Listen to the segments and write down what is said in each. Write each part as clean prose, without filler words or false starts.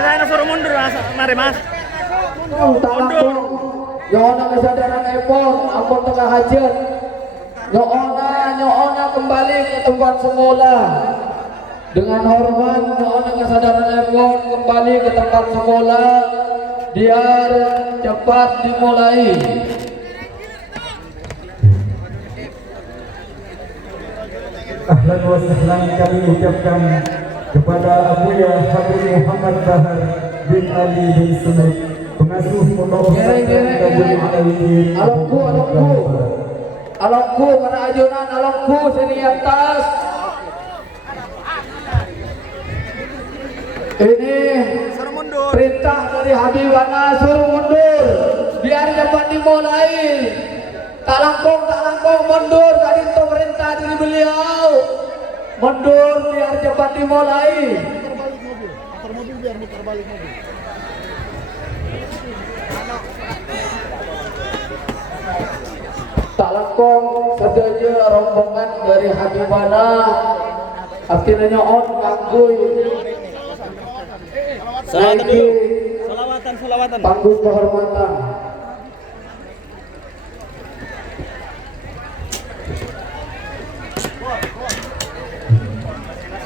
sana suruh mundur mas, mari mas. Mundur. Nyona kesadaran epon, ampun tengah hajat. Nyona kembali ke tempat semula. Dengan hormat, nyona kesadaran epon kembali ke tempat semula. Biar cepat dimulai. Ahlan wa sahlan kami ucapkan kepada Abuya Habib Muhammad Bahar bin Ali bin Sunut, pengasuh Pondok Pesantren Tabligh Alawiyyin. Alokku para ajunan, alokku sini atas. Ini perintah dari Habibana, suruh mundur biar cepat dimulai. Tak langkung mundur, tadi itu perintah dari beliau. Mundur biar cepat dimulai. Muter mobil biar muter balik mobil. Tak langkung saja rombongan dari Habibana. Akhirnya on ngangguy. Salawatan dulu. Salawatan. Panggung kehormatan.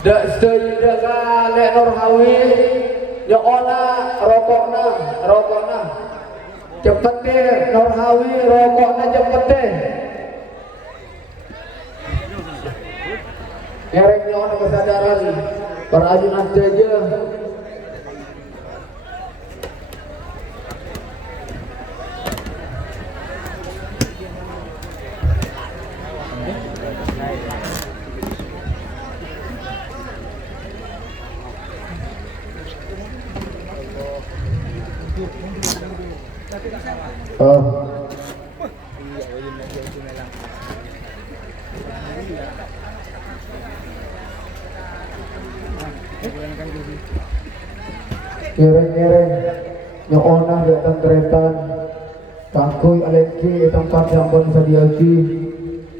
Dak sedaya kali Nurhawi nyona rokokna cepet deh Nurhawi rokokna cepet deh ngerek nyona kesadaran para ajunan saja. Ngereng nyona datang keretan kangkuy aleki tempat yang pun sadiaki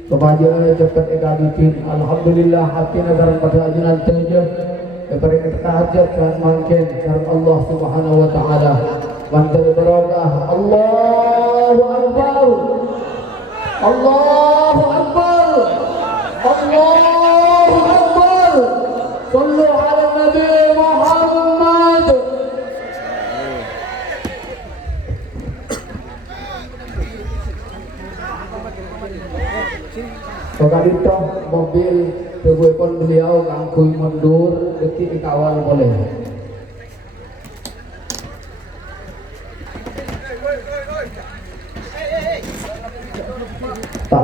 kebahagiaan cepat ekaditin. Alhamdulillah hati negara pada ajunan saja daripada kita hajat dan mungkin karena Allah Subhanahu wa taala bantu berdoa. Allahu akbar, Allahu akbar, Allahu akbar. Sallu ala Nabi Muhammad. Pagkalito mobil pun beliau kangkuy mundur detik dikawal boleh. Tak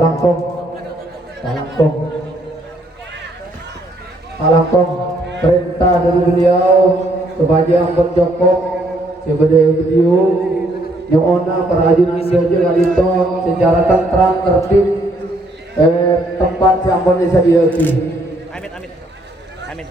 langkung perintah dari beliau kepada ampun Joko sebagai beliau nyona perajunan saja kalito secara tentram tertib tempat yang ampun disediakan. Amin.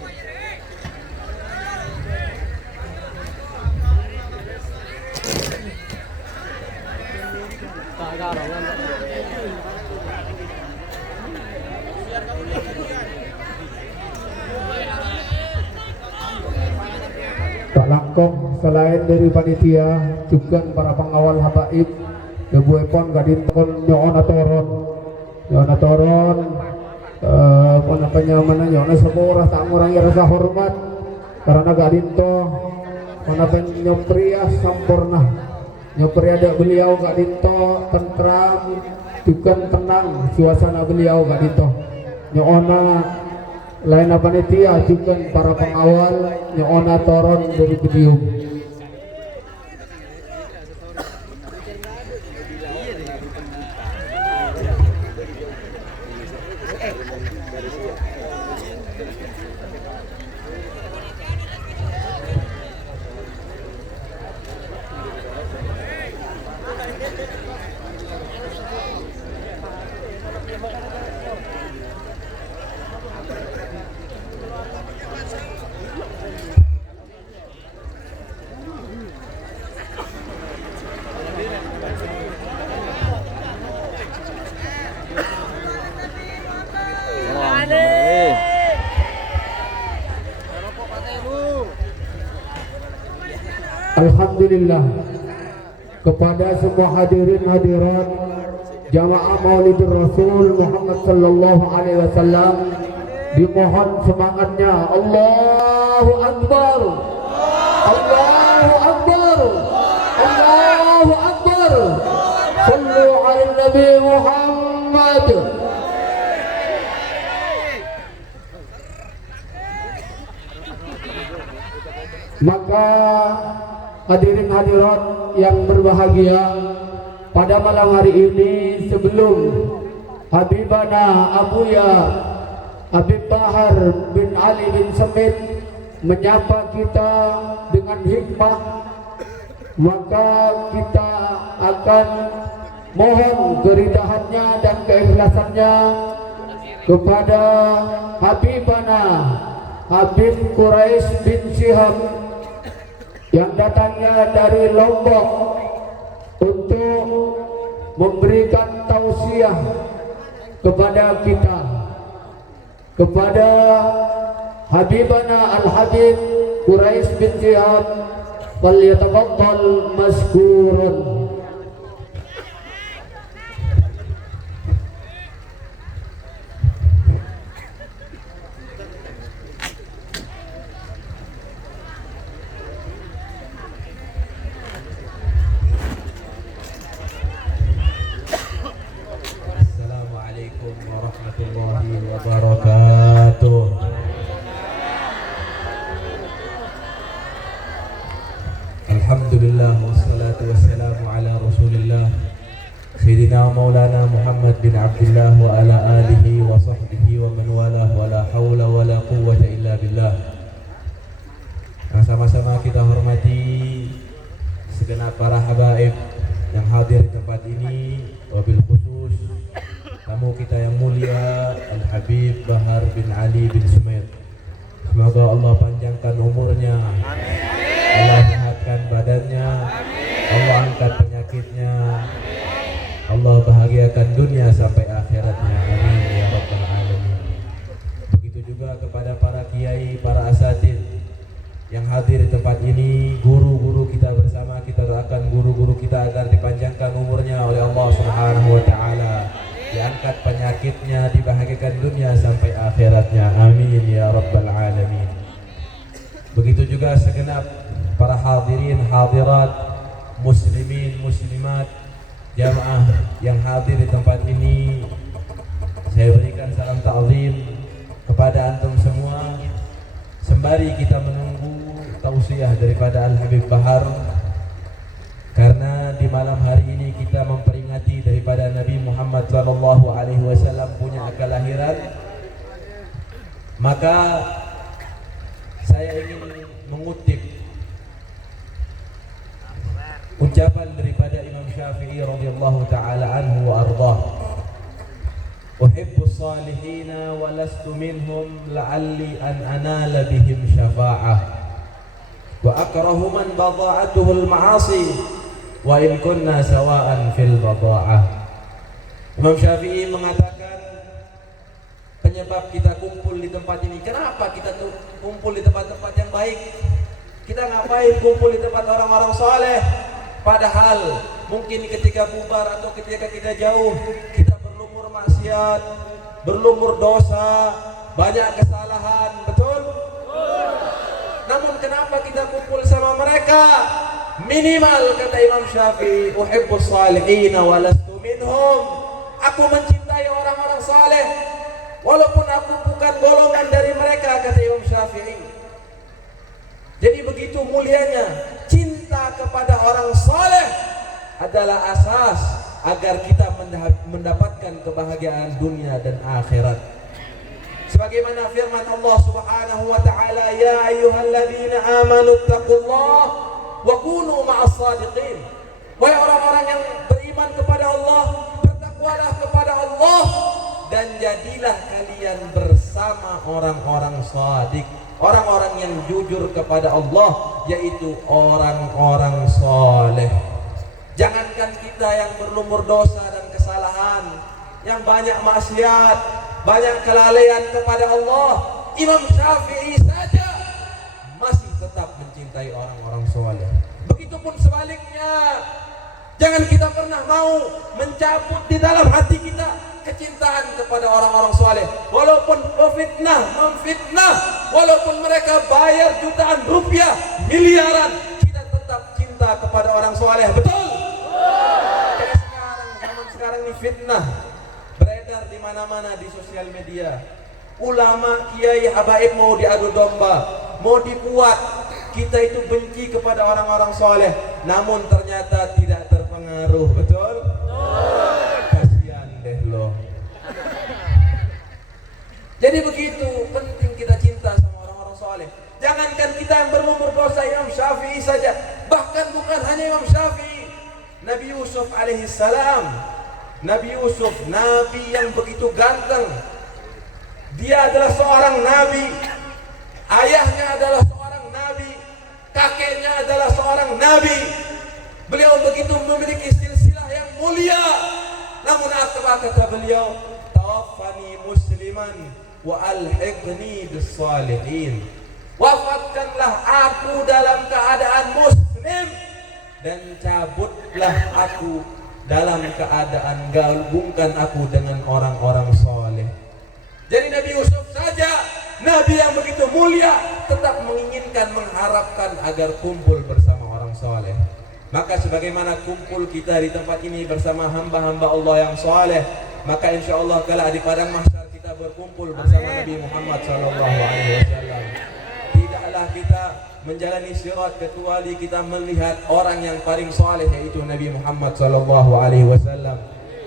Tak langkung selain dari panitia juga para pengawal habaib Ibu Epon gadinton nyona toron penyamanan nyona seborah tak mengurangi rasa hormat karena gadinto mana penyopria sampurna nyopria ada beliau gadinto tentram juga tenang suasana beliau gadinto nyona lain panitia juga para pengawal nyona toron dari beliau. Alhamdulillah kepada semua hadirin hadirat jamaah Maulidur Rasul Muhammad sallallahu alaihi wasallam dimohon semangatnya. Allahu Akbar, Allahu Akbar, Allahu Akbar. Sallu ala Nabi Muhammad. Maka hadirin hadirat yang berbahagia, pada malam hari ini sebelum Habibana Abuya Habib Bahar bin Ali bin Semit menyapa kita dengan hikmah, maka kita akan mohon keridahannya dan keikhlasannya kepada Habibana Habib Quraisy bin Syihab yang datangnya dari Lombok untuk memberikan tausiah kepada kita, kepada Habibana Al-Habib Quraisy bin Syihab. Falyatafaddal mashkurun. Assalamualaikum warahmatullahi wabarakatuh. Alhamdulillah wassalatu wassalamu ala Rasulillah Sayyidina Maulana Muhammad bin Abdullah wa ala alihi wa sahbihi wa man walah wa la hawla wa la quwwata illa billah. Sama-sama kita hormati segenap para habaib yang hadir di tempat ini, wabil khusus tamu kita yang mulia Al-Habib Bahar bin Ali bin Sumaid. Semoga Allah panjangkan umurnya, Allah sehatkan badannya, Allah angkat penyakitnya, Allah bahagiakan dunia sampai akhiratnya. Amin ya rabbal alamin. Begitu juga kepada para kiai, para asatid yang hadir di tempat ini, guru-guru kita bersama, kita doakan guru-guru kita agar dipanjangkan umurnya oleh Allah Subhanahu wa taala, diangkat penyakitnya, dibahagiakan dunia sampai akhiratnya. Amin ya rabbal alamin. Begitu juga segenap para hadirin hadirat, muslimin muslimat, jamaah yang hadir di tempat ini, saya berikan salam ta'zim kepada antum semua sembari kita menunggu tausiah daripada Al-Habib Bahar, karena di malam hari ini kita memperingati daripada Nabi Muhammad SAW punya kelahiran. Maka saya ingin mengutip ucapan daripada Imam Syafi'i radhiyallahu ta'ala anhu wa ardhah. Uhibbu salihina wa lastu minhum la'alli an anala bihim syafa'ah wa akrahu man bada'atuhul ma'asi wa in kunna sawa'an fil bada'ah. Imam Syafi'i mengatakan penyebab kita kumpul di tempat ini, kenapa kita tuh kumpul di tempat-tempat yang baik? Kita ngapain kumpul di tempat orang-orang saleh? Padahal mungkin ketika bubar atau ketika kita jauh, kita berlumur maksiat, berlumur dosa, banyak kesalahan, betul? Namun kenapa kita kumpul sama mereka? Minimal kata Imam Syafi'i, uhibbus salihin wa lastu minhum. Aku mencintai orang-orang saleh walaupun aku bukan golongan dari mereka, kata Imam Syafi'i. Jadi begitu mulianya cinta kepada orang saleh adalah asas agar kita mendapatkan kebahagiaan dunia dan akhirat. Sebagaimana firman Allah Subhanahu wa taala, ya ayyuhalladzina amanu taqullaha wa kunu ma'as shadiqin. Wahai orang-orang yang beriman kepada Allah, bertakwalah kepada Allah dan jadilah kalian bersama orang-orang shadiq, orang-orang yang jujur kepada Allah, yaitu orang-orang saleh. Jangankan kita yang berlumur dosa dan kesalahan, yang banyak maksiat, banyak kelalaian kepada Allah, Imam Syafi'i saja masih tetap mencintai orang-orang saleh. pun sebaliknya. Jangan kita pernah mau mencabut di dalam hati kita kecintaan kepada orang-orang soleh. Walaupun memfitnah, walaupun mereka bayar jutaan rupiah, miliaran, kita tetap cinta kepada orang soleh. Betul? Karena zaman sekarang ini fitnah beredar di mana-mana di sosial media. Ulama, kiai, habaib mau diadu domba, mau dibuat kita itu benci kepada orang-orang soleh, namun ternyata tidak terpengaruh. Betul? Kasihan deh lo. Jadi begitu penting kita cinta sama orang-orang soleh. Jangankan kita yang berumur dosa, Imam Syafi'i saja, bahkan bukan hanya Imam Syafi'i, Nabi Yusuf alaihissalam. Nabi Yusuf, nabi yang begitu ganteng. Dia adalah seorang nabi, ayahnya adalah seorang nabi, kakeknya adalah seorang nabi. Beliau begitu memiliki silsilah yang mulia. Namun apa kata beliau? Tawaffani musliman wa alhiqni bis salihin. Wafatkanlah aku dalam keadaan muslim dan cabutlah aku dalam keadaan gabungkan aku dengan orang-orang soleh. Jadi Nabi Yusuf saja, nabi yang begitu mulia, tetap menginginkan, mengharapkan agar kumpul bersama orang soleh. Maka sebagaimana kumpul kita di tempat ini bersama hamba-hamba Allah yang soleh, maka insya Allah kala di padang mahsyar kita berkumpul bersama Nabi Muhammad SAW. Tidaklah kita menjalani sirat kecuali kita melihat orang yang paling soleh, yaitu Nabi Muhammad SAW.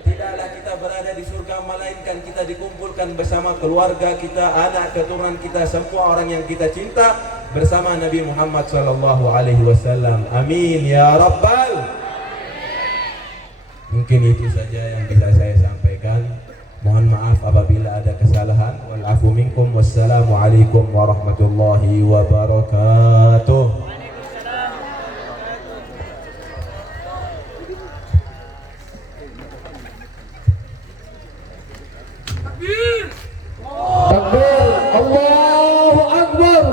Tidaklah kita berada di surga melainkan kita dikumpulkan bersama keluarga kita, anak keturunan kita, semua orang yang kita cinta bersama Nabi Muhammad SAW. Amin ya Rabbal. Mungkin itu saja yang bisa saya sampaikan. Mohon maaf apabila ada kesalahan. Wal afu minkum. Wassalamualaikum warahmatullahi wabarakatuh. Takbir, Allahu Akbar,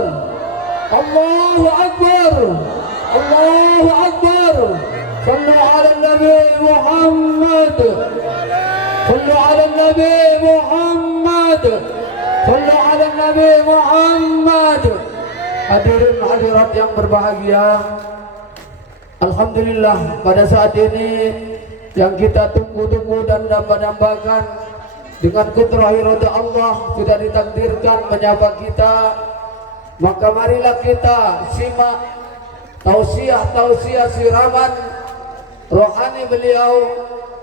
Allahu Akbar, Allahu Akbar. Sallu ala Nabi Muhammad, sallu ala Nabi Muhammad, sallu ala Nabi Muhammad. Hadirin hadirat yang berbahagia, alhamdulillah pada saat ini yang kita tunggu-tunggu dan dambakan dengan kudrah irada Allah sudah ditakdirkan menyapa kita. Maka marilah kita simak tausiah siraman rohani beliau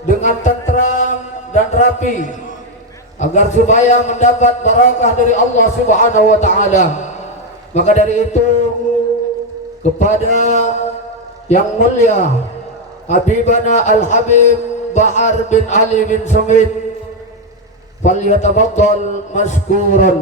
dengan tentram dan rapi, agar supaya mendapat barakah dari Allah Subhanahu wa taala. Maka dari itu, kepada yang mulia Habibana Al-Habib Bahar bin Ali bin Sumit, falyatafaddal mashkuran.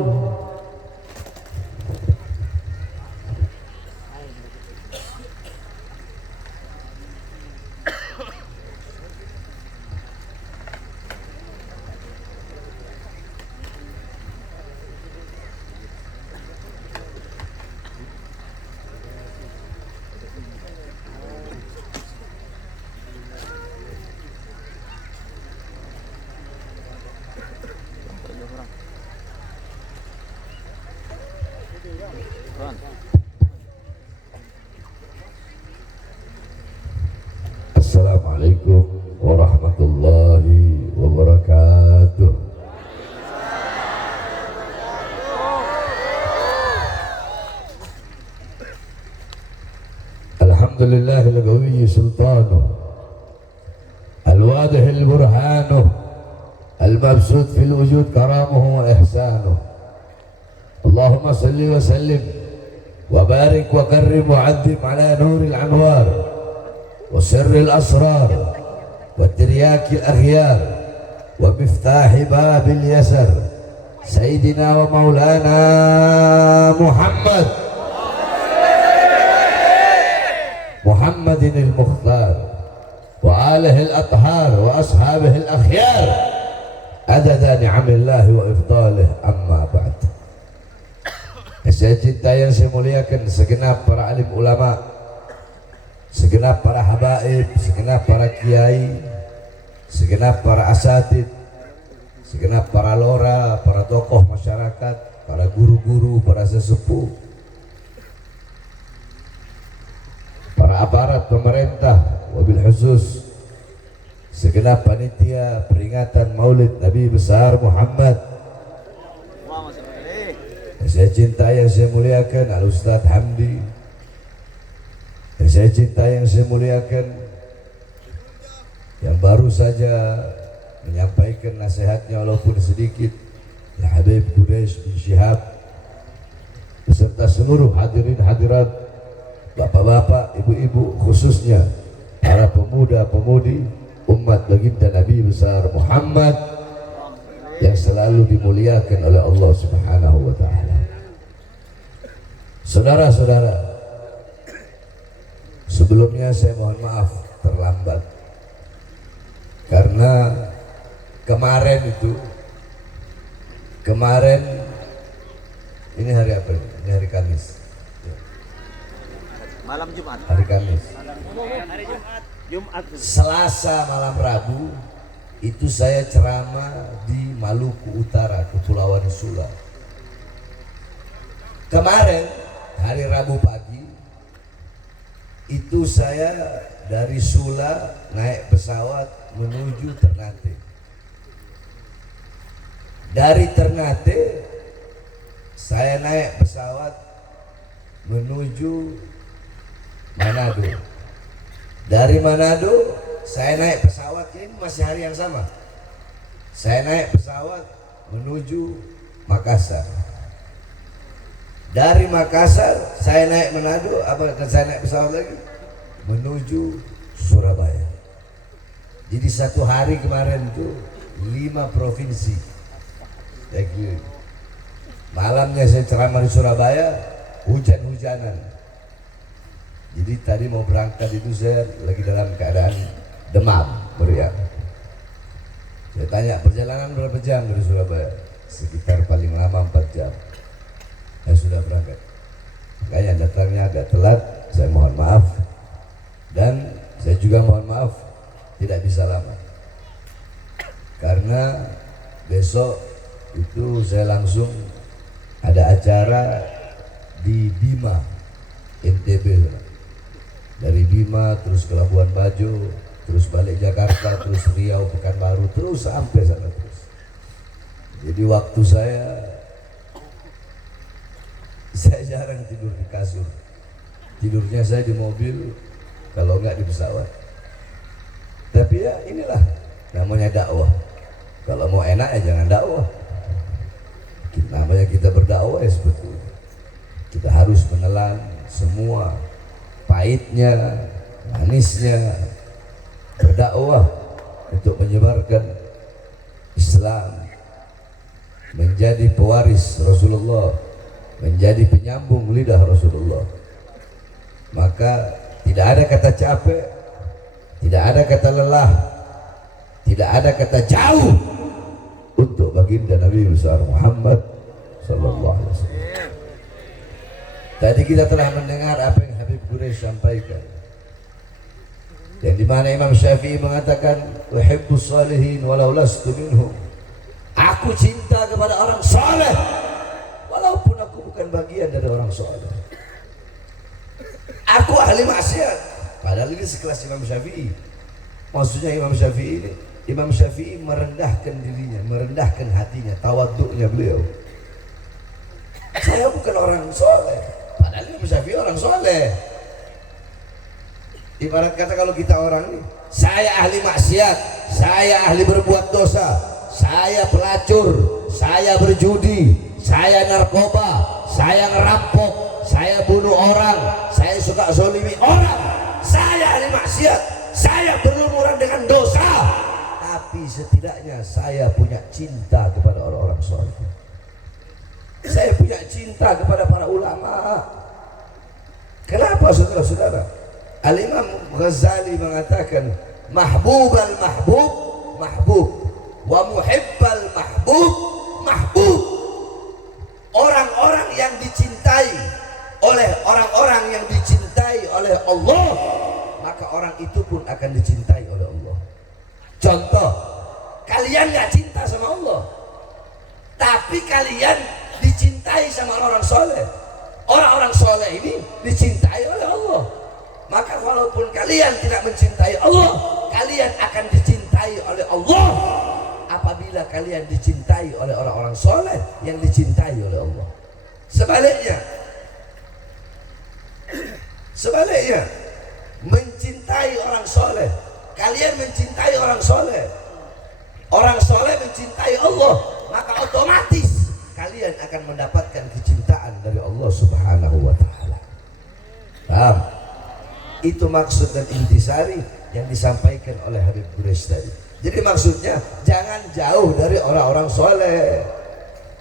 Assalamualaikum warahmatullahi wabarakatuh. Alhamdulillahil qawiyyi sultanuh, al-wadihil burhanuh, al-mabsut fil wujud karamuhu wa ihsanuh. Allahumma salli wa sallim wa barik wa karrim wa addim ala nuril anwar وسر الأسرار والترياك الأخيار ومفتاح باب اليسر سيدنا ومولانا محمد المختار وآله الأطهار وأصحابه الأخيار عدد نعم الله وإفضاله. أما بعد, saya cintai yang saya muliakan segenap para alim ulama segenap para habaib, segenap para kiai, segenap para asatid, segenap para lora, para tokoh masyarakat, para guru-guru, para sesepuh, para aparat pemerintah, wabil khusus segenap panitia peringatan Maulid Nabi besar Muhammad yang saya cintai, yang saya muliakan, Al-Ustaz Hamdi, yang saya cintai, yang saya muliakan, yang baru saja menyampaikan nasihatnya walaupun sedikit, ya Habib Quraish bin Syihab, beserta seluruh hadirin hadirat, bapak-bapak, ibu-ibu, khususnya para pemuda-pemudi umat baginda Nabi besar Muhammad yang selalu dimuliakan oleh Allah Subhanahu wa taala. Saudara-saudara, sebelumnya saya mohon maaf terlambat karena kemarin ini hari apa? Ini hari Kamis. Malam Jumat. Hari Kamis. Hari Jumat. Selasa malam Rabu itu saya ceramah di Maluku Utara, Kepulauan Sula. Kemarin hari Rabu pagi itu saya dari Sula naik pesawat menuju Ternate. Dari Ternate saya naik pesawat menuju Manado. Dari Manado saya naik pesawat, ini masih hari yang sama. Saya naik pesawat menuju Makassar. Dari Makassar saya naik Manado, saya naik pesawat lagi menuju Surabaya. Jadi satu hari kemarin itu 5 provinsi. Malamnya saya ceramah di Surabaya, hujan-hujanan. Jadi tadi mau berangkat itu saya lagi dalam keadaan demam, meriang. Saya tanya perjalanan berapa jam dari Surabaya? Sekitar paling lama 4 jam. Saya sudah berangkat. Makanya datangnya agak telat, saya mohon maaf. Dan saya juga mohon maaf tidak bisa lama. Karena besok itu saya langsung ada acara di Bima, NTB. Dari Bima terus ke Labuan Bajo, terus balik Jakarta, terus Riau, Pekanbaru, terus sampai sana terus. Jadi waktu saya jarang tidur di kasur. Tidurnya saya di mobil, kalau enggak di pesawat. Tapi ya inilah namanya dakwah. Kalau mau enak ya jangan dakwah. Namanya kita berdakwah ya seperti itu. Kita harus menelan semua pahitnya, manisnya berdakwah untuk menyebarkan Islam, menjadi pewaris Rasulullah, menjadi penyambung lidah Rasulullah. Maka tidak ada kata capek, tidak ada kata lelah, tidak ada kata jauh untuk baginda Nabi besar Muhammad sallallahu alaihi wasallam. Tadi kita telah mendengar apa yang Habib Quraish sampaikan, yang dimana Imam Syafi'i mengatakan uhibbus salihin walau lastu minhum. Aku cinta kepada orang saleh walaupun aku bukan bagian dari orang saleh. Aku ahli maksiat padahal ini sekelas Imam Syafi'i. Maksudnya Imam Syafi'i merendahkan dirinya, merendahkan hatinya, tawaduknya beliau. Saya bukan orang soleh, padahal Imam Syafi'i orang soleh. Ibarat kata kalau kita orang ini, saya ahli maksiat, saya ahli berbuat dosa, saya pelacur, saya berjudi, saya narkoba, saya ngerampok, saya bunuh orang, saya suka zolimi orang, saya ahli maksiat, saya berlumuran dengan dosa. Tapi setidaknya saya punya cinta kepada orang-orang soleh. Saya punya cinta kepada para ulama. Kenapa saudara-saudara? Al-Imam Ghazali mengatakan mahbubal mahbub mahbub wa muhibbal mahbub mahbub. Orang-orang yang dicintai oleh orang-orang yang dicintai oleh Allah akan dicintai oleh Allah. Contoh, kalian nggak cinta sama Allah, tapi kalian dicintai sama orang soleh. Orang-orang soleh ini dicintai oleh Allah. Maka walaupun kalian tidak mencintai Allah, kalian akan dicintai oleh Allah apabila kalian dicintai oleh orang-orang soleh yang dicintai oleh Allah. Sebaliknya, mencintai orang soleh, kalian mencintai orang soleh, orang soleh mencintai Allah, maka otomatis kalian akan mendapatkan kecintaan dari Allah Subhanahu wa Ta'ala. Paham? Itu maksud dan intisari yang disampaikan oleh Habib Quraisy tadi. Jadi maksudnya jangan jauh dari orang-orang soleh,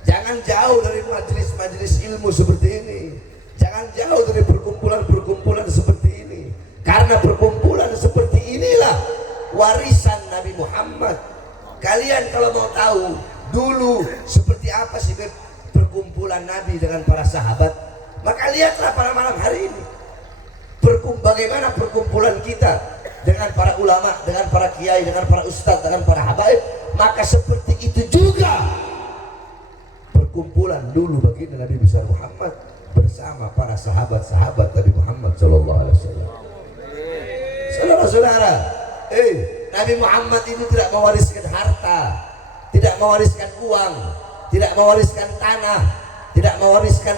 jangan jauh dari majelis-majelis ilmu seperti ini, jangan jauh dari perkumpulan-perkumpulan seperti ini, karena perkumpulan seperti inilah warisan Nabi Muhammad. Kalian kalau mau tahu dulu seperti apa sih perkumpulan Nabi dengan para sahabat, maka lihatlah pada malam hari ini bagaimana perkumpulan kita dengan para ulama, dengan para kiai, dengan para ustadz, dengan para habaib. Maka seperti itu juga perkumpulan dulu baginda Nabi besar Muhammad bersama para sahabat-sahabat Nabi Muhammad sallallahu alaihi wasallam. Saudara-saudara, Nabi Muhammad itu tidak mewariskan harta, tidak mewariskan uang, tidak mewariskan tanah, tidak mewariskan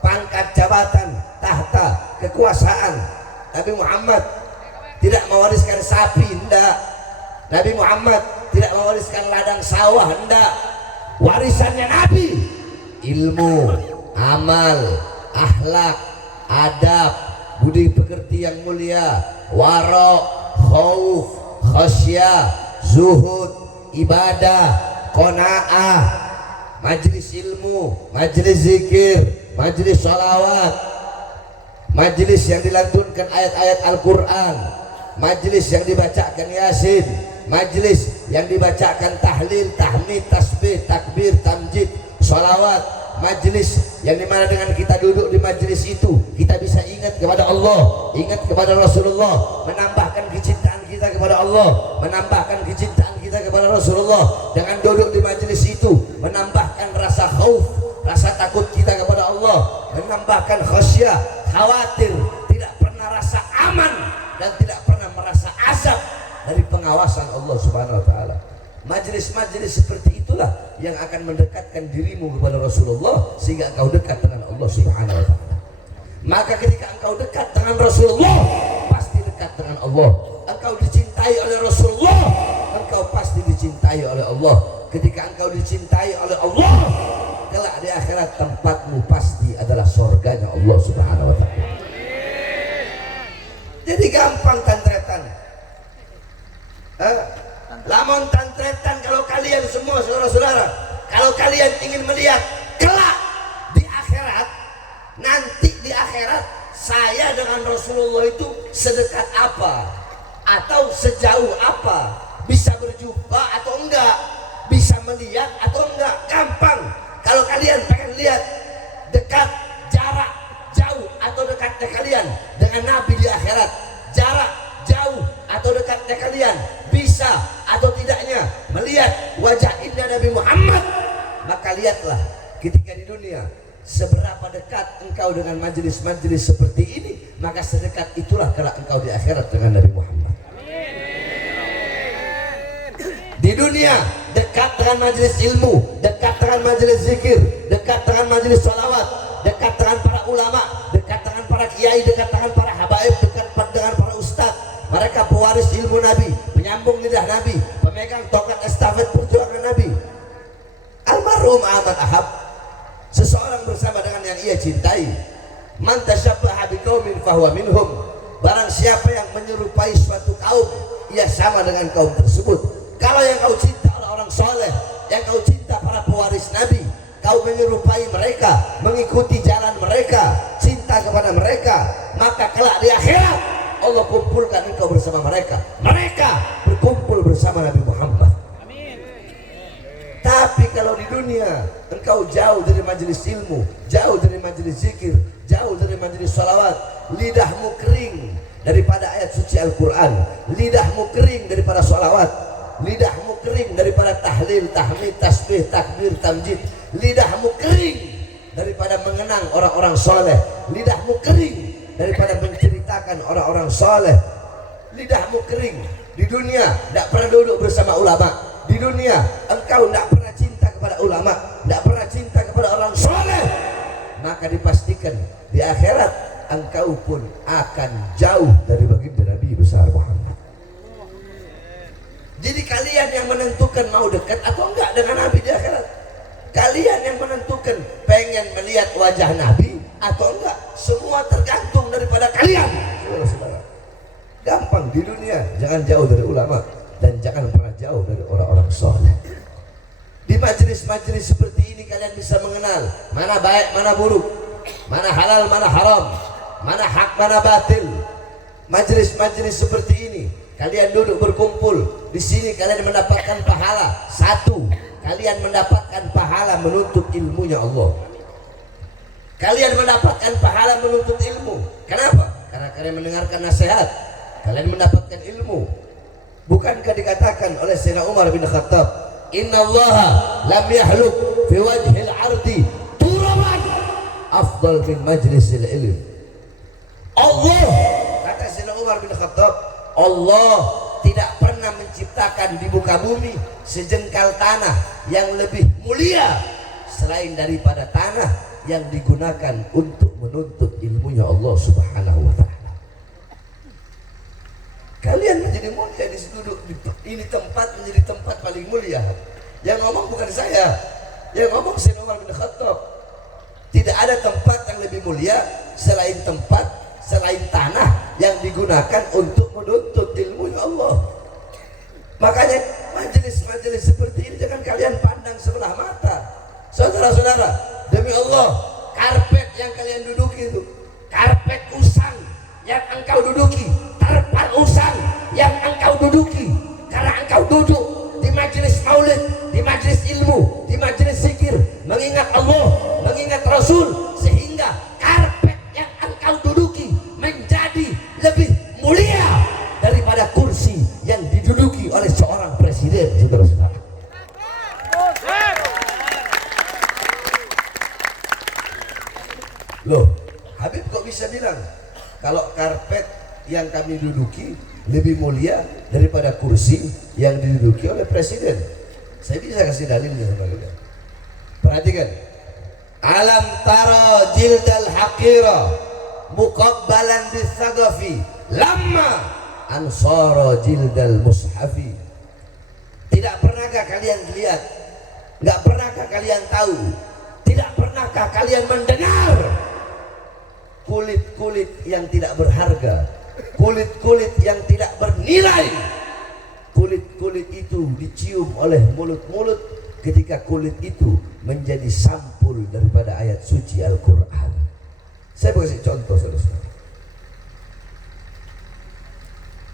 pangkat jabatan, tahta, kekuasaan. Nabi Muhammad tidak mewariskan sapi, hendak. Nabi Muhammad tidak mewariskan ladang sawah, hendak. Warisannya Nabi ilmu, amal, akhlak, adab, budi pekerti yang mulia, wara', khauf, khasyah, zuhud, ibadah, qanaah, majlis ilmu, majlis zikir, majlis sholawat, majlis yang dilantunkan ayat-ayat Al-Quran, majlis yang dibacakan Yasin, majlis yang dibacakan tahlil, tahmid, tasbih, takbir, tamjid, sholawat, majlis yang dimana dengan kita duduk di majlis itu kita bisa ingat kepada Allah, ingat kepada Rasulullah, menambahkan kecintaan kita kepada Allah, menambahkan kecintaan kita kepada Rasulullah. Dengan duduk di majlis itu menambahkan rasa khauf, rasa takut kita kepada Allah, menambahkan khasyah, khawatir, tidak pernah rasa aman dan tidak pernah merasa azab dari pengawasan Allah Subhanahu wa Ta'ala. Majelis-majelis seperti itulah yang akan mendekatkan dirimu kepada Rasulullah sehingga engkau dekat dengan Allah Subhanahu wa Ta'ala. Maka ketika engkau dekat dengan Rasulullah, pasti dekat dengan Allah. Engkau dicintai oleh Rasulullah, engkau pasti dicintai oleh Allah. Ketika engkau dicintai oleh Allah, kelak di akhirat tempatmu pasti adalah surganya Allah Subhanahu wa Ta'ala. Jadi gampang tantretan. Lamun tantretan kalau kalian semua saudara-saudara, kalau kalian ingin melihat kelak di akhirat, nanti di akhirat saya dengan Rasulullah itu sedekat apa atau sejauh apa, bisa berjumpa atau enggak, bisa melihat atau enggak, gampang. Kalau kalian pengen lihat dekat, jarak, jauh atau dekatnya kalian dengan Nabi di akhirat, jarak, jauh atau dekatnya kalian bisa atau tidaknya melihat wajah indah Nabi Muhammad, maka lihatlah ketika di dunia seberapa dekat engkau dengan majelis-majelis seperti ini, maka sedekat itulah kelak engkau di akhirat dengan Nabi Muhammad. Di dunia dekat dengan majelis ilmu, dekat dengan majelis zikir, dekat dengan majelis sholawat, dekat dengan para ulama, dekat dengan para kiai, dekat dengan para habaib, dekat dengan para ustadz. Mereka pewaris ilmu Nabi, penyambung lidah Nabi, pemegang tongkat estafet perjuangan Nabi. Almarhum Ahmad Ahab, seseorang bersama dengan yang ia cintai. Man tasyabbaha biqaumin fahuwa minhum. Barang siapa yang menyerupai suatu kaum, ia sama dengan kaum tersebut. Kalau yang kau cinta orang soleh, yang kau cinta para pewaris Nabi, kau menyerupai mereka, mengikuti jalan mereka, cinta kepada mereka, maka kelak di akhirat Allah kumpulkan engkau bersama mereka. Mereka berkumpul bersama Nabi Muhammad. Amin. Tapi kalau di dunia engkau jauh dari majelis ilmu, jauh dari majelis zikir, jauh dari majelis sholawat, lidahmu kering, daripada ayat suci Al-Quran, lidahmu kering daripada sholawat, lidahmu kering daripada tahlil, tahmid, tasbih, takbir, tamjid, lidahmu kering daripada mengenang orang-orang soleh, lidahmu kering daripada menceritakan orang-orang soleh, lidahmu kering di dunia, tidak pernah duduk bersama ulama, di dunia engkau tidak pernah cinta kepada ulama, tidak pernah cinta kepada orang soleh, maka dipastikan di akhirat engkau pun akan jauh dari baginda Nabi besar Muhammad. Jadi kalian yang menentukan mau dekat atau enggak dengan Nabi di akhirat. Kalian yang menentukan pengen melihat wajah Nabi atau enggak. Semua tergantung daripada kalian. Saudara-saudara, gampang di dunia, jangan jauh dari ulama dan jangan pernah jauh dari orang-orang soleh. Di majelis-majelis seperti ini kalian bisa mengenal mana baik, mana buruk, mana halal, mana haram, mana hak, mana batil. Majelis-majelis seperti ini kalian duduk berkumpul di sini, kalian mendapatkan pahala. Satu, kalian mendapatkan pahala menuntut ilmunya Allah. Kalian mendapatkan pahala menuntut ilmu. Kenapa? Karena kalian mendengarkan nasihat, kalian mendapatkan ilmu. Bukankah dikatakan oleh Sayyidina Umar bin Khattab, Inna Allaha lam yahluk fi wajhil ardi turaban afdal min majlisil ilm. Allah, kata Sayyidina Umar bin Khattab, Allah tidak pernah menciptakan di muka bumi sejengkal tanah yang lebih mulia selain daripada tanah yang digunakan untuk menuntut ilmunya Allah Subhanahu wa ta'ala. Kalian menjadi mulia di situ, duduk ini tempat menjadi tempat paling mulia. Yang ngomong bukan saya, yang ngomong Sayyidina Umar bin Khattab. Tidak ada tempat yang lebih mulia selain tanah yang digunakan untuk menuntut ilmunya Allah. Makanya majelis-majelis seperti ini jangan kalian pandang sebelah mata. Saudara-saudara, demi Allah, karpet yang kalian duduki itu, karpet usang yang engkau duduki, terpal usang yang engkau duduki, karena engkau duduk di majelis maulid, di majelis ilmu, di majelis zikir, mengingat Allah, mengingat Rasul, sehingga karpet yang engkau duduki menjadi lebih mulia daripada kursi yang diduduki oleh seorang presiden, saudara-saudara. Loh, Habib kok bisa bilang kalau karpet yang kami duduki lebih mulia daripada kursi yang diduduki oleh presiden? Saya bisa kasih dalilnya sama kalian. Perhatikan. Alam tara jildal haqira muqabbalan bisagafi lamma ansara jildal mushafi. Tidak pernahkah kalian lihat? Enggak pernahkah kalian tahu? Tidak pernahkah kalian mendengar kulit-kulit yang tidak berharga, kulit-kulit yang tidak bernilai, kulit-kulit itu dicium oleh mulut-mulut ketika kulit itu menjadi sampul daripada ayat suci Al-Quran. Saya kasih contoh, saudara-saudara.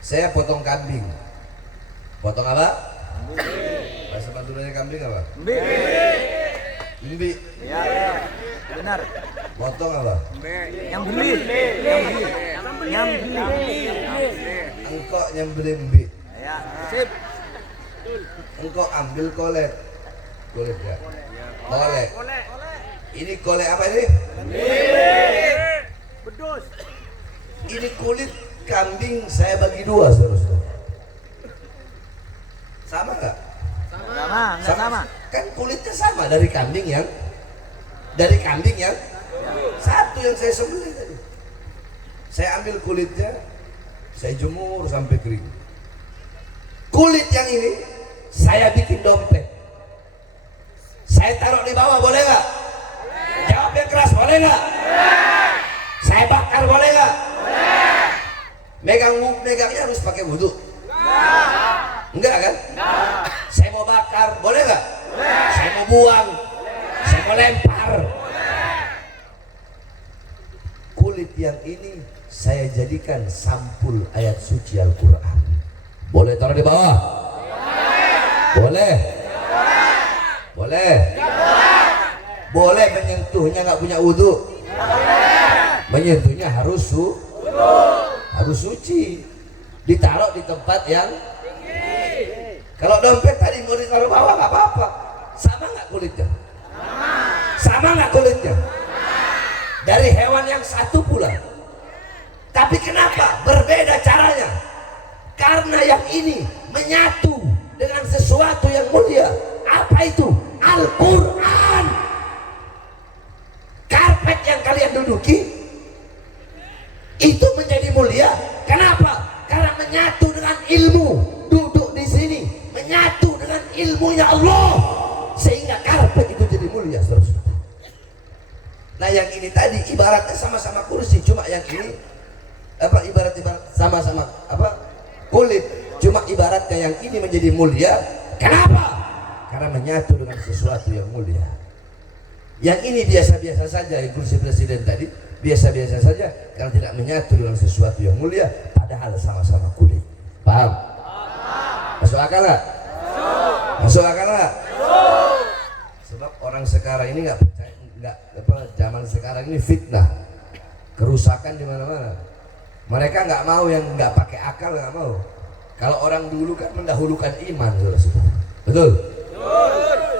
Saya potong kambing. Potong apa? Bahasa Maduranya kambing apa? Mbi. Ya, benar. Potong apa? Yang beli. Engkau nyembelih mbi. Ya, sip. Engkau ambil kolet. Kolet ya. Kolet. Ini kolet apa ini? Bedus. Ini kulit kambing saya bagi dua, saudara-saudara. Sama nggak? Sama. Kan kulitnya sama dari kambing yang satu yang saya sembelih tadi. Saya ambil kulitnya, saya jemur sampai kering. Kulit yang ini saya bikin dompet. Saya taruh di bawah, boleh nggak? Jawab yang keras, boleh nggak? Saya bakar, boleh nggak? Megangnya harus pakai wudhu? Enggak kan? Saya mau bakar, boleh nggak? Saya mau buang, saya mau lempar. Kulit yang ini saya jadikan sampul ayat suci Al-Quran. Boleh taruh di bawah? Boleh? Boleh? Boleh menyentuhnya nggak punya wudhu? Menyentuhnya harus harus suci, ditaruh di tempat yang kalau dompet tadi mau ditaruh bawah nggak apa-apa. Sama nggak kulitnya? Sama nggak kulitnya? Dari hewan yang satu pula. Tapi kenapa berbeda caranya? Karena yang ini menyatu dengan sesuatu yang mulia. Apa itu? Al-Quran. Karpet yang kalian duduki itu menjadi mulia. Kenapa? Karena menyatu dengan ilmu. Duduk di sini menyatu dengan ilmunya Allah, sehingga karpet itu jadi mulia, saudara-saudara. Nah yang ini tadi ibaratnya sama-sama kursi, cuma yang ini ibarat sama-sama kulit, cuma ibaratnya yang ini menjadi mulia. Kenapa? Karena menyatu dengan sesuatu yang mulia. Yang ini biasa-biasa saja, yang kursi presiden tadi biasa-biasa saja karena tidak menyatu dengan sesuatu yang mulia, padahal sama-sama kulit. Paham? Masuk akal nggak? Masuk akal nggak? Sebab orang sekarang ini nggak percaya, zaman sekarang ini fitnah, kerusakan di mana-mana. Mereka nggak mau yang nggak pakai akal, nggak mau. Kalau orang dulu kan mendahulukan iman, saudara-saudara. Betul?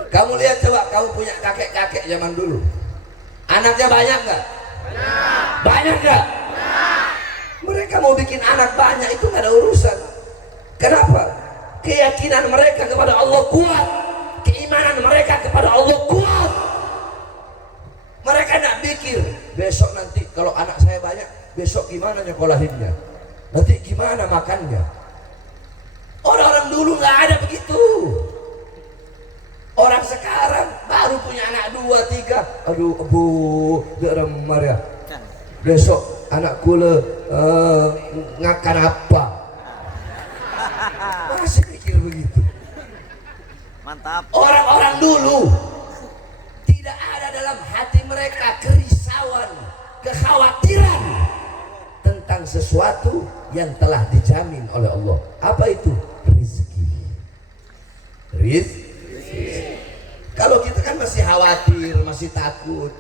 Kamu lihat coba, kamu punya kakek-kakek zaman dulu, anaknya banyak nggak? Banyak nggak? Mereka mau bikin anak banyak itu nggak ada urusan. Kenapa? Keyakinan mereka kepada Allah kuat, keimanan mereka kepada Allah kuat. Mereka nak pikir besok nanti kalau anak saya banyak, besok gimana nyekolahinnya, nanti gimana makannya. Orang-orang dulu nggak ada begitu. Orang sekarang baru punya anak 2, 3, aduh bu garam Maria, besok anak kula ngakan apa, masih mikir begitu. Mantap. Orang-orang dulu tidak ada dalam hati mereka kerisauan, kekhawatiran tentang sesuatu yang telah dijamin oleh Allah. Apa itu? Rizki. Kalau kita kan masih khawatir, masih takut,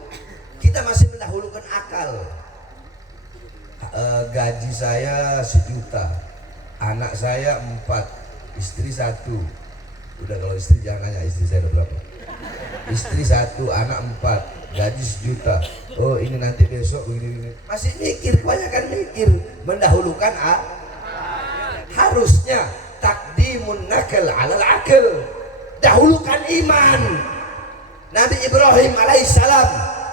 kita masih mendahulukan akal. Gaji saya 1 juta, anak saya 4, istri 1. Udah, kalau istri jangan nanya istri saya udah berapa. Istri 1, anak 4, gaji 1 juta. Oh ini nanti besok begini. Masih mikir, kebanyakan mikir, mendahulukan harusnya takdimun nakal alal akal, dahulukan iman. Nabi Ibrahim alaihissalam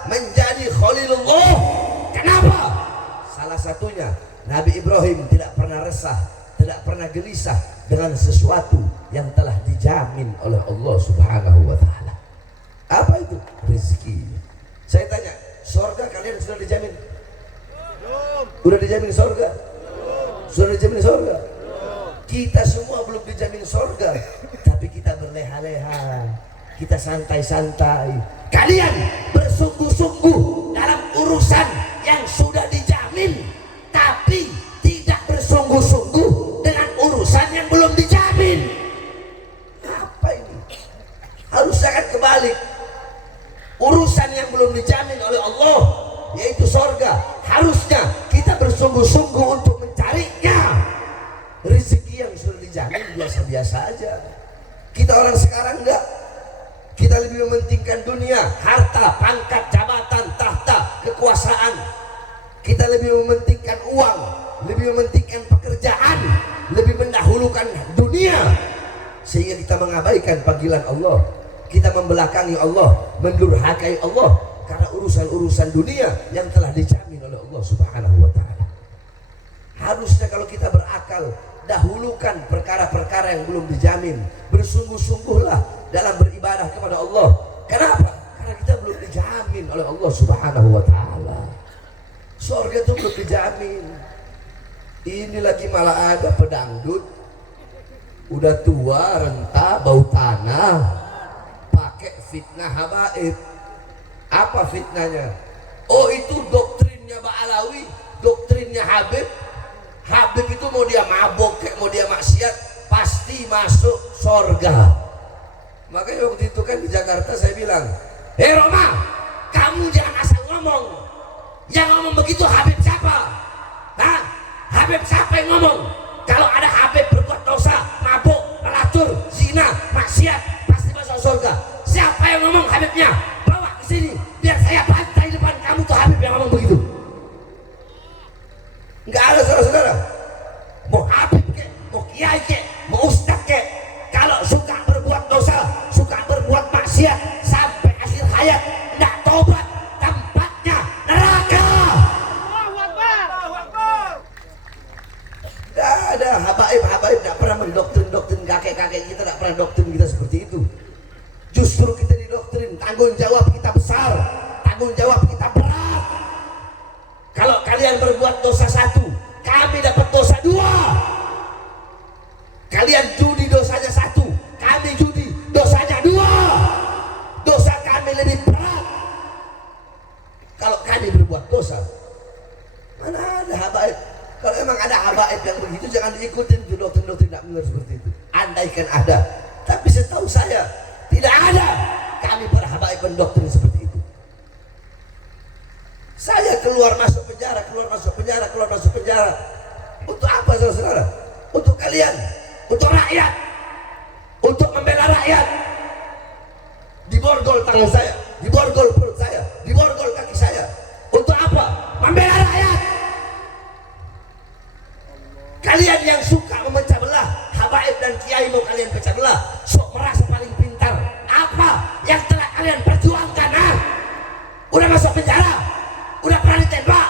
menjadi Khalilullah. Kenapa? Salah satunya Nabi Ibrahim tidak pernah resah, tidak pernah gelisah dengan sesuatu yang telah dijamin oleh Allah Subhanahu wa taala. Apa itu? Rezeki. Saya tanya, surga kalian sudah dijamin? Sudah dijamin surga? Sudah dijamin surga? Kita semua belum dijamin surga, tapi kita berleha-leha, kita santai-santai. Kalian bersungguh-sungguh dalam urusan yang sudah dijamin, tapi tidak bersungguh-sungguh dengan urusan yang belum dijamin. Apa ini? Harusnya kan kebalik. Urusan yang belum dijamin oleh Allah, yaitu surga, harusnya kita bersungguh-sungguh untuk mencarinya. Rezeki yang sudah dijamin biasa-biasa aja. Kita orang sekarang enggak. Kita lebih mementingkan dunia, harta, pangkat, jabatan, tahta, kekuasaan. Kita lebih mementingkan uang, lebih mementingkan pekerjaan, lebih mendahulukan dunia, sehingga kita mengabaikan panggilan Allah. Kita membelakangi Allah, mendurhakai Allah karena urusan-urusan dunia yang telah dijamin oleh Allah Subhanahu wa taala. Harusnya kalau kita berakal, dahulukan perkara-perkara yang belum dijamin. Bersungguh-sungguhlah dalam beribadah kepada Allah. Kenapa? Karena kita belum dijamin oleh Allah Subhanahu wa taala. Surga itu belum dijamin. Ini lagi malah ada pedangdut, udah tua, renta, bau tanah, pakai fitnah habaib. Apa fitnahnya? Oh itu doktrinnya Ba'alawi, doktrinnya Habib. Habib itu mau dia mabok, mau dia maksiat, pasti masuk surga. Makanya waktu itu kan di Jakarta saya bilang, hei Roma, kamu jangan asal ngomong. Yang ngomong begitu Habib siapa? Hah? Habib tanggung jawab kita berat. Kalau kalian berbuat dosa satu, kami dapat dosa dua. Kalian judi dosanya satu, kami judi dosanya dua. Dosa kami lebih berat. Kalau kami berbuat dosa, mana ada habaib? Kalau emang ada habaib yang begitu, jangan diikutin tuh doktrin-doktrin tidak benar seperti itu. Andaikan ada, tapi setahu saya tidak ada. Kami para habaib mendoktrin seperti itu. Saya keluar masuk penjara, keluar masuk penjara, keluar masuk penjara. Untuk apa saudara-saudara? Untuk kalian, untuk rakyat, untuk membela rakyat. Diborgol tangan saya, diborgol perut saya, diborgol kaki saya. Untuk apa? Membela rakyat. Kalian yang suka memecah belah, habaib dan kiai mau kalian pecah belah, sok merasa paling pintar. Apa yang telah kalian perjuangkan? Udah masuk penjara, udah pernah ditembak,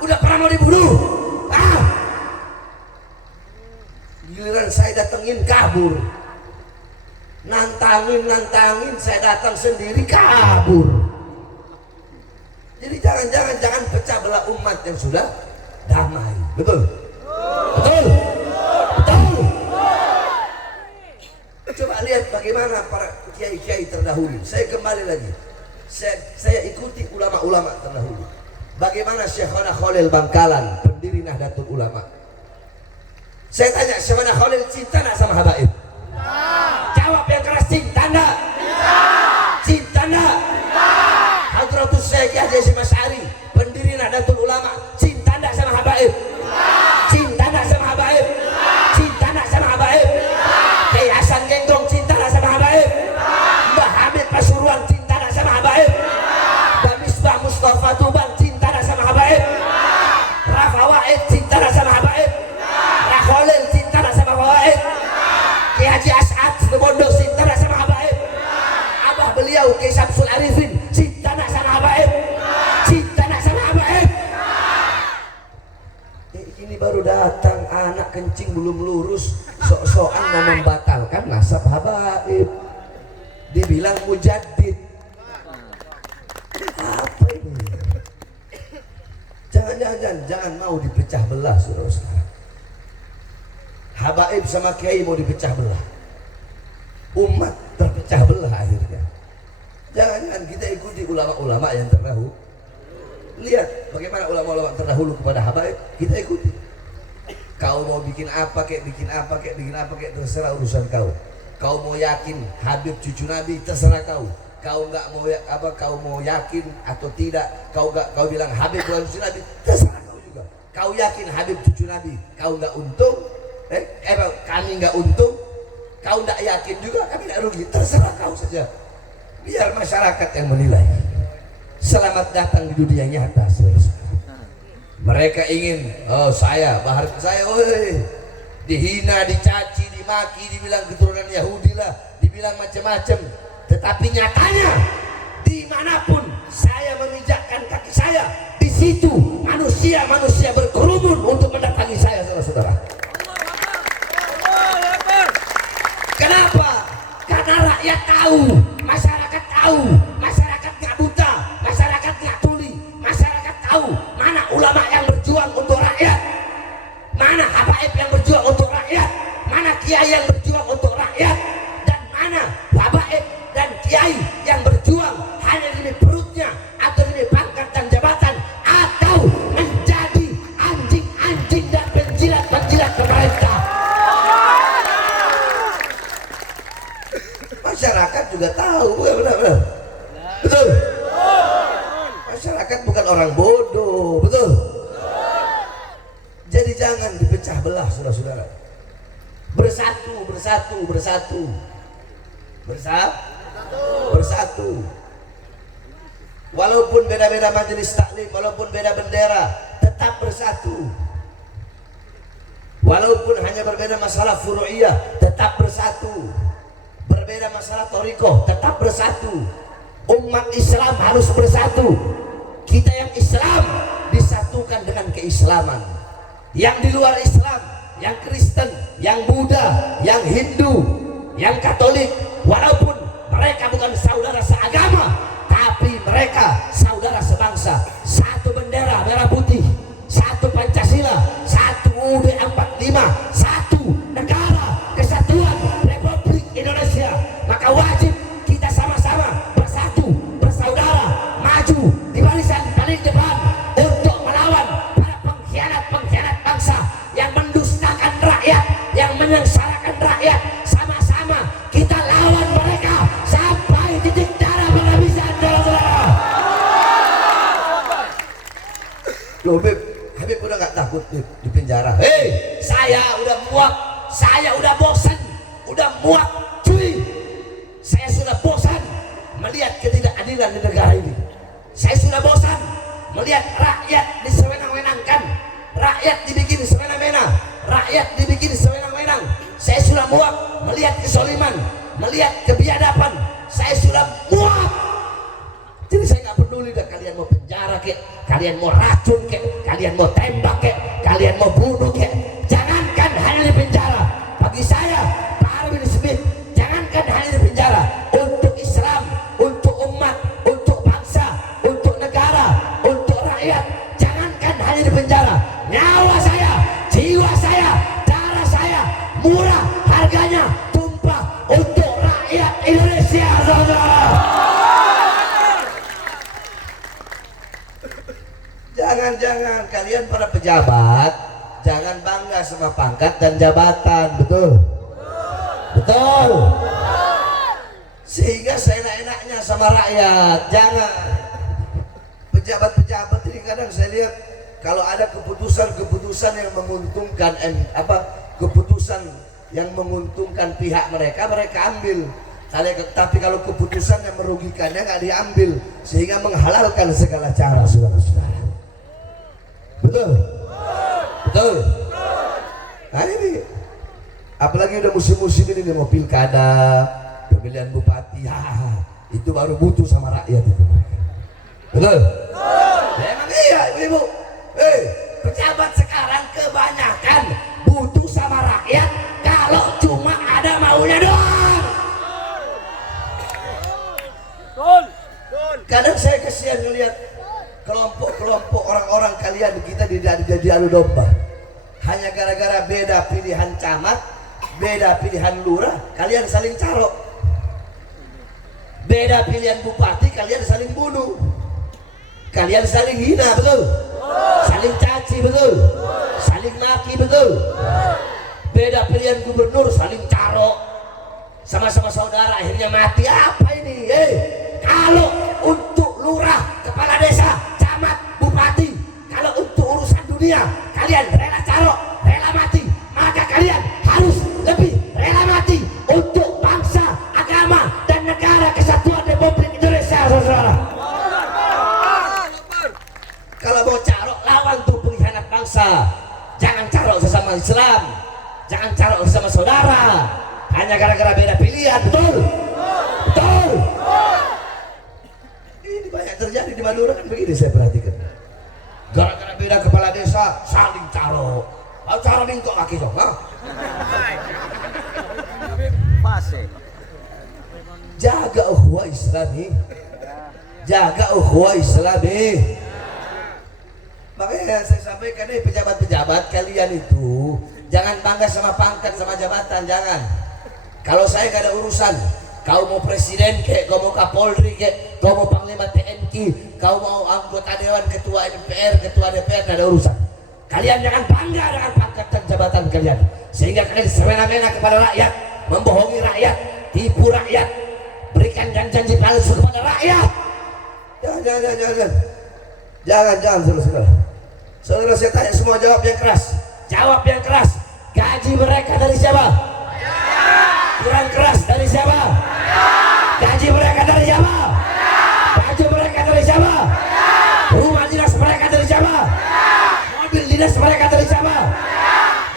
udah pernah mau dibunuh. Giliran saya datengin kabur, nantangin, saya datang sendiri kabur. Jadi jangan pecah belah umat yang sudah damai. Betul? Betul. Coba lihat bagaimana para kiai-kiai terdahulu. Saya kembali lagi. Saya ikuti ulama-ulama terdahulu. Bagaimana Syekhona Khalil Bangkalan, pendiri Nahdlatul Ulama. Saya tanya, Syekhona Khalil cinta nak sama habaib? Jawab yang keras, cinta nak? Cinta nak? Hadratus Syekh Yahya Hasyim Asy'ari, pendiri Nahdlatul Ulama, cinta nak sama habaib? Cinta nak sama habaib? Cinta nak sama habaib? Kiai Hasan Genggong cinta nak sama habaib? Mbah Hamid Pasuruan cinta nak sama habaib? Mbah Misbah Mustafa Tuban cinta nak sama habaib? Rafa Wa'id cinta nak sama habaib? Rakholil cinta nak sama habaib? Kiai Haji As'ad Bondo cinta nak sama habaib? Abah beliau Kiai Syamsul Arifin cinta nak sama habaib? Cinta nak sama habaib? Ini baru datang anak kencing belum lurus, sok-sokan mau membatalkan nasab habaib, dibilang mujaddid. Apa ini? Jangan mau dipecah belah, saudara-saudara. Habaib sama kiai mau dipecah belah, umat terpecah belah akhirnya. Jangan kita ikuti ulama-ulama yang terdahulu. Lihat bagaimana ulama-ulama terdahulu kepada habaib, kita ikuti. Kau mau bikin apa kek, terserah urusan kau. Kau mau yakin Habib cucu Nabi, terserah kau. Kau nggak mau kau mau yakin atau tidak, kau bilang Habib bukan cucu Nabi, terserah kau juga. Kau yakin Habib cucu Nabi, kau nggak untung, kami nggak untung, kau nggak yakin juga, kami nggak rugi, terserah kau saja. Biar masyarakat yang menilai. Selamat datang di dunia nyata, saudara. Mereka ingin, saya, bahar saya, dihina, dicaci, dimaki, dibilang keturunan Yahudi lah, dibilang macam-macam. Tetapi nyatanya, dimanapun saya menginjakkan kaki saya, di situ manusia berkerumun untuk mendatangi saya, saudara-saudara. Kenapa? Karena rakyat tahu, masyarakat tahu, masyarakat nggak buta, masyarakat nggak tuli, masyarakat tahu mana ulama yang berjuang untuk rakyat, mana habaib yang berjuang untuk rakyat, mana kiai yang berjuang untuk rakyat, dan mana habaib dan kiai yang berjuang hanya demi perutnya atau demi pangkat dan jabatan atau menjadi anjing-anjing dan penjilat-penjilat pemerintah. Masyarakat juga tahu, benar-benar. Betul. Masyarakat bukan orang bodoh, betul. Jadi jangan dipecah belah, saudara-saudara. Bersatu. Walaupun beda-beda majelis taklim, walaupun beda bendera, tetap bersatu. Walaupun hanya berbeda masalah furu'iyah, tetap bersatu. Berbeda masalah thariqah, tetap bersatu. Umat Islam harus bersatu. Kita yang Islam disatukan dengan keislaman. Yang di luar Islam, yang Kristen, yang Buddha, yang Hindu, yang Katolik, walaupun mereka bukan saudara seagama, tapi mereka saudara Loh Beb, Habib udah gak takut di penjara. Hei, saya udah muak, saya udah bosan, udah muak cuy. Saya sudah bosan melihat ketidakadilan di negara ini. Saya sudah bosan melihat rakyat disewenang-wenangkan, rakyat dibikin semena-mena, rakyat dibikin sewenang-wenang. Saya sudah muak melihat kesoliman, melihat kebiadaban. Saya sudah muak. Jadi saya nggak peduli dah kalian mau penjara kek, kalian mau racun kek, kalian mau tembak kek, kalian mau bunuh kek. Jangankan hanya di penjara. Bagi saya, Pak Harun bin Smith, jangankan hanya di penjara. Untuk Islam, untuk umat, untuk bangsa, untuk negara, untuk rakyat, jangankan hanya di penjara. Nyawa saya, jiwa saya, darah saya, murah harganya, tumpah untuk rakyat Indonesia, saudara. Jangan-jangan kalian para pejabat jangan bangga sama pangkat dan jabatan, betul? Betul. Sehingga seenak-enaknya sama rakyat. Jangan. Pejabat-pejabat ini kadang saya lihat kalau ada keputusan-keputusan yang menguntungkan keputusan yang menguntungkan pihak mereka ambil. Tapi kalau keputusan yang merugikannya nggak diambil, sehingga menghalalkan segala cara, saudara-saudara. Betul? Betul? Nah ini apalagi udah musim-musim ini mau pilkada, pemilihan bupati, ya, itu baru butuh sama rakyat itu. Betul? Ya, emang iya ibu. Pejabat sekarang kebanyakan butuh sama rakyat kalau cuma ada maunya doang. Kadang saya kasihan ngelihat kelompok-kelompok orang-orang kalian kita di adu domba. Hanya gara-gara beda pilihan camat, beda pilihan lurah, kalian saling carok. Beda pilihan bupati, kalian saling bunuh. Kalian saling hina, betul? Saling caci, betul? Saling maki, betul? Beda pilihan gubernur, saling carok. Sama-sama saudara, akhirnya mati. Apa ini? Kalau untuk lurah, kepala desa, camat, bupati, kalau untuk urusan dunia kalian rela carok, rela mati, maka kalian harus lebih rela mati untuk bangsa, agama, dan negara kesatuan Republik Indonesia, saudara. Kalau mau carok, lawan tuh pengkhianat bangsa. Jangan carok sesama Islam, jangan carok sesama saudara, hanya gara-gara beda pilihan, betul? Betul? Ini banyak terjadi di Madura kan begini, saya perhatikan. Gara-gara beda kepala desa saling carok. Cara bingkok kaki dong, Fase. Jaga ukhuwah Islami. Jaga ukhuwah Islami. Makanya saya sampaikan nih, pejabat-pejabat kalian itu jangan bangga sama pangkat sama jabatan, jangan. Kalau saya gak ada urusan. Kau mau presiden kek, kau mau kapolri kek, kau mau panglima TNI, kau mau anggota dewan, ketua MPR, ketua DPR, tidak ada urusan. Kalian jangan bangga dengan pangkat dan jabatan kalian, sehingga kalian semena-mena kepada rakyat, membohongi rakyat, tipu rakyat, berikan janji palsu kepada rakyat. Jangan, saudara. Saudara, saya tanya semua, jawab yang keras. Jawab yang keras. Gaji mereka dari siapa? Kurang keras, dari siapa? Gaji mereka dari siapa? Gaji mereka dari siapa? Rumah dinas mereka dari siapa? Mobil dinas mereka dari siapa?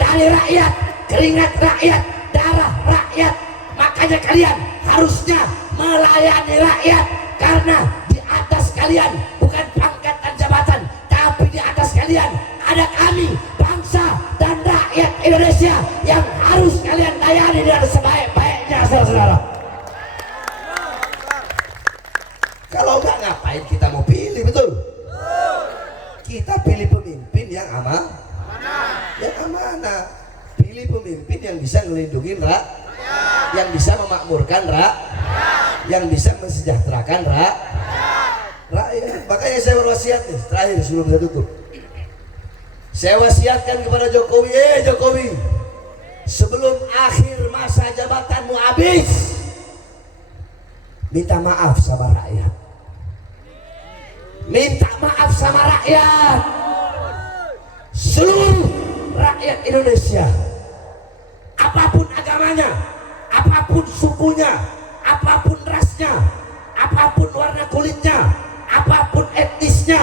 Dari rakyat, keringat rakyat, darah rakyat. Makanya kalian harusnya melayani rakyat, karena di atas kalian bukan pangkat dan jabatan, tapi di atas kalian ada kami, bangsa dan rakyat Indonesia, yang harus kalian layani dengan sebaik-baiknya, saudara-saudara. Kalau enggak, ngapain kita mau pilih, betul? Kita pilih pemimpin yang amanah. Yang amanah. Pilih pemimpin yang bisa melindungi rakyat, yang bisa memakmurkan rakyat, yang bisa mensejahterakan rakyat. Makanya saya berwasiat nih, terakhir sebelum saya tutup. Saya wasiatkan kepada Jokowi, Jokowi, sebelum akhir masa jabatanmu habis, minta maaf sama rakyat. Minta maaf sama rakyat. seluruh rakyat Indonesia, apapun agamanya, apapun sukunya, apapun rasnya, apapun warna kulitnya, apapun etnisnya,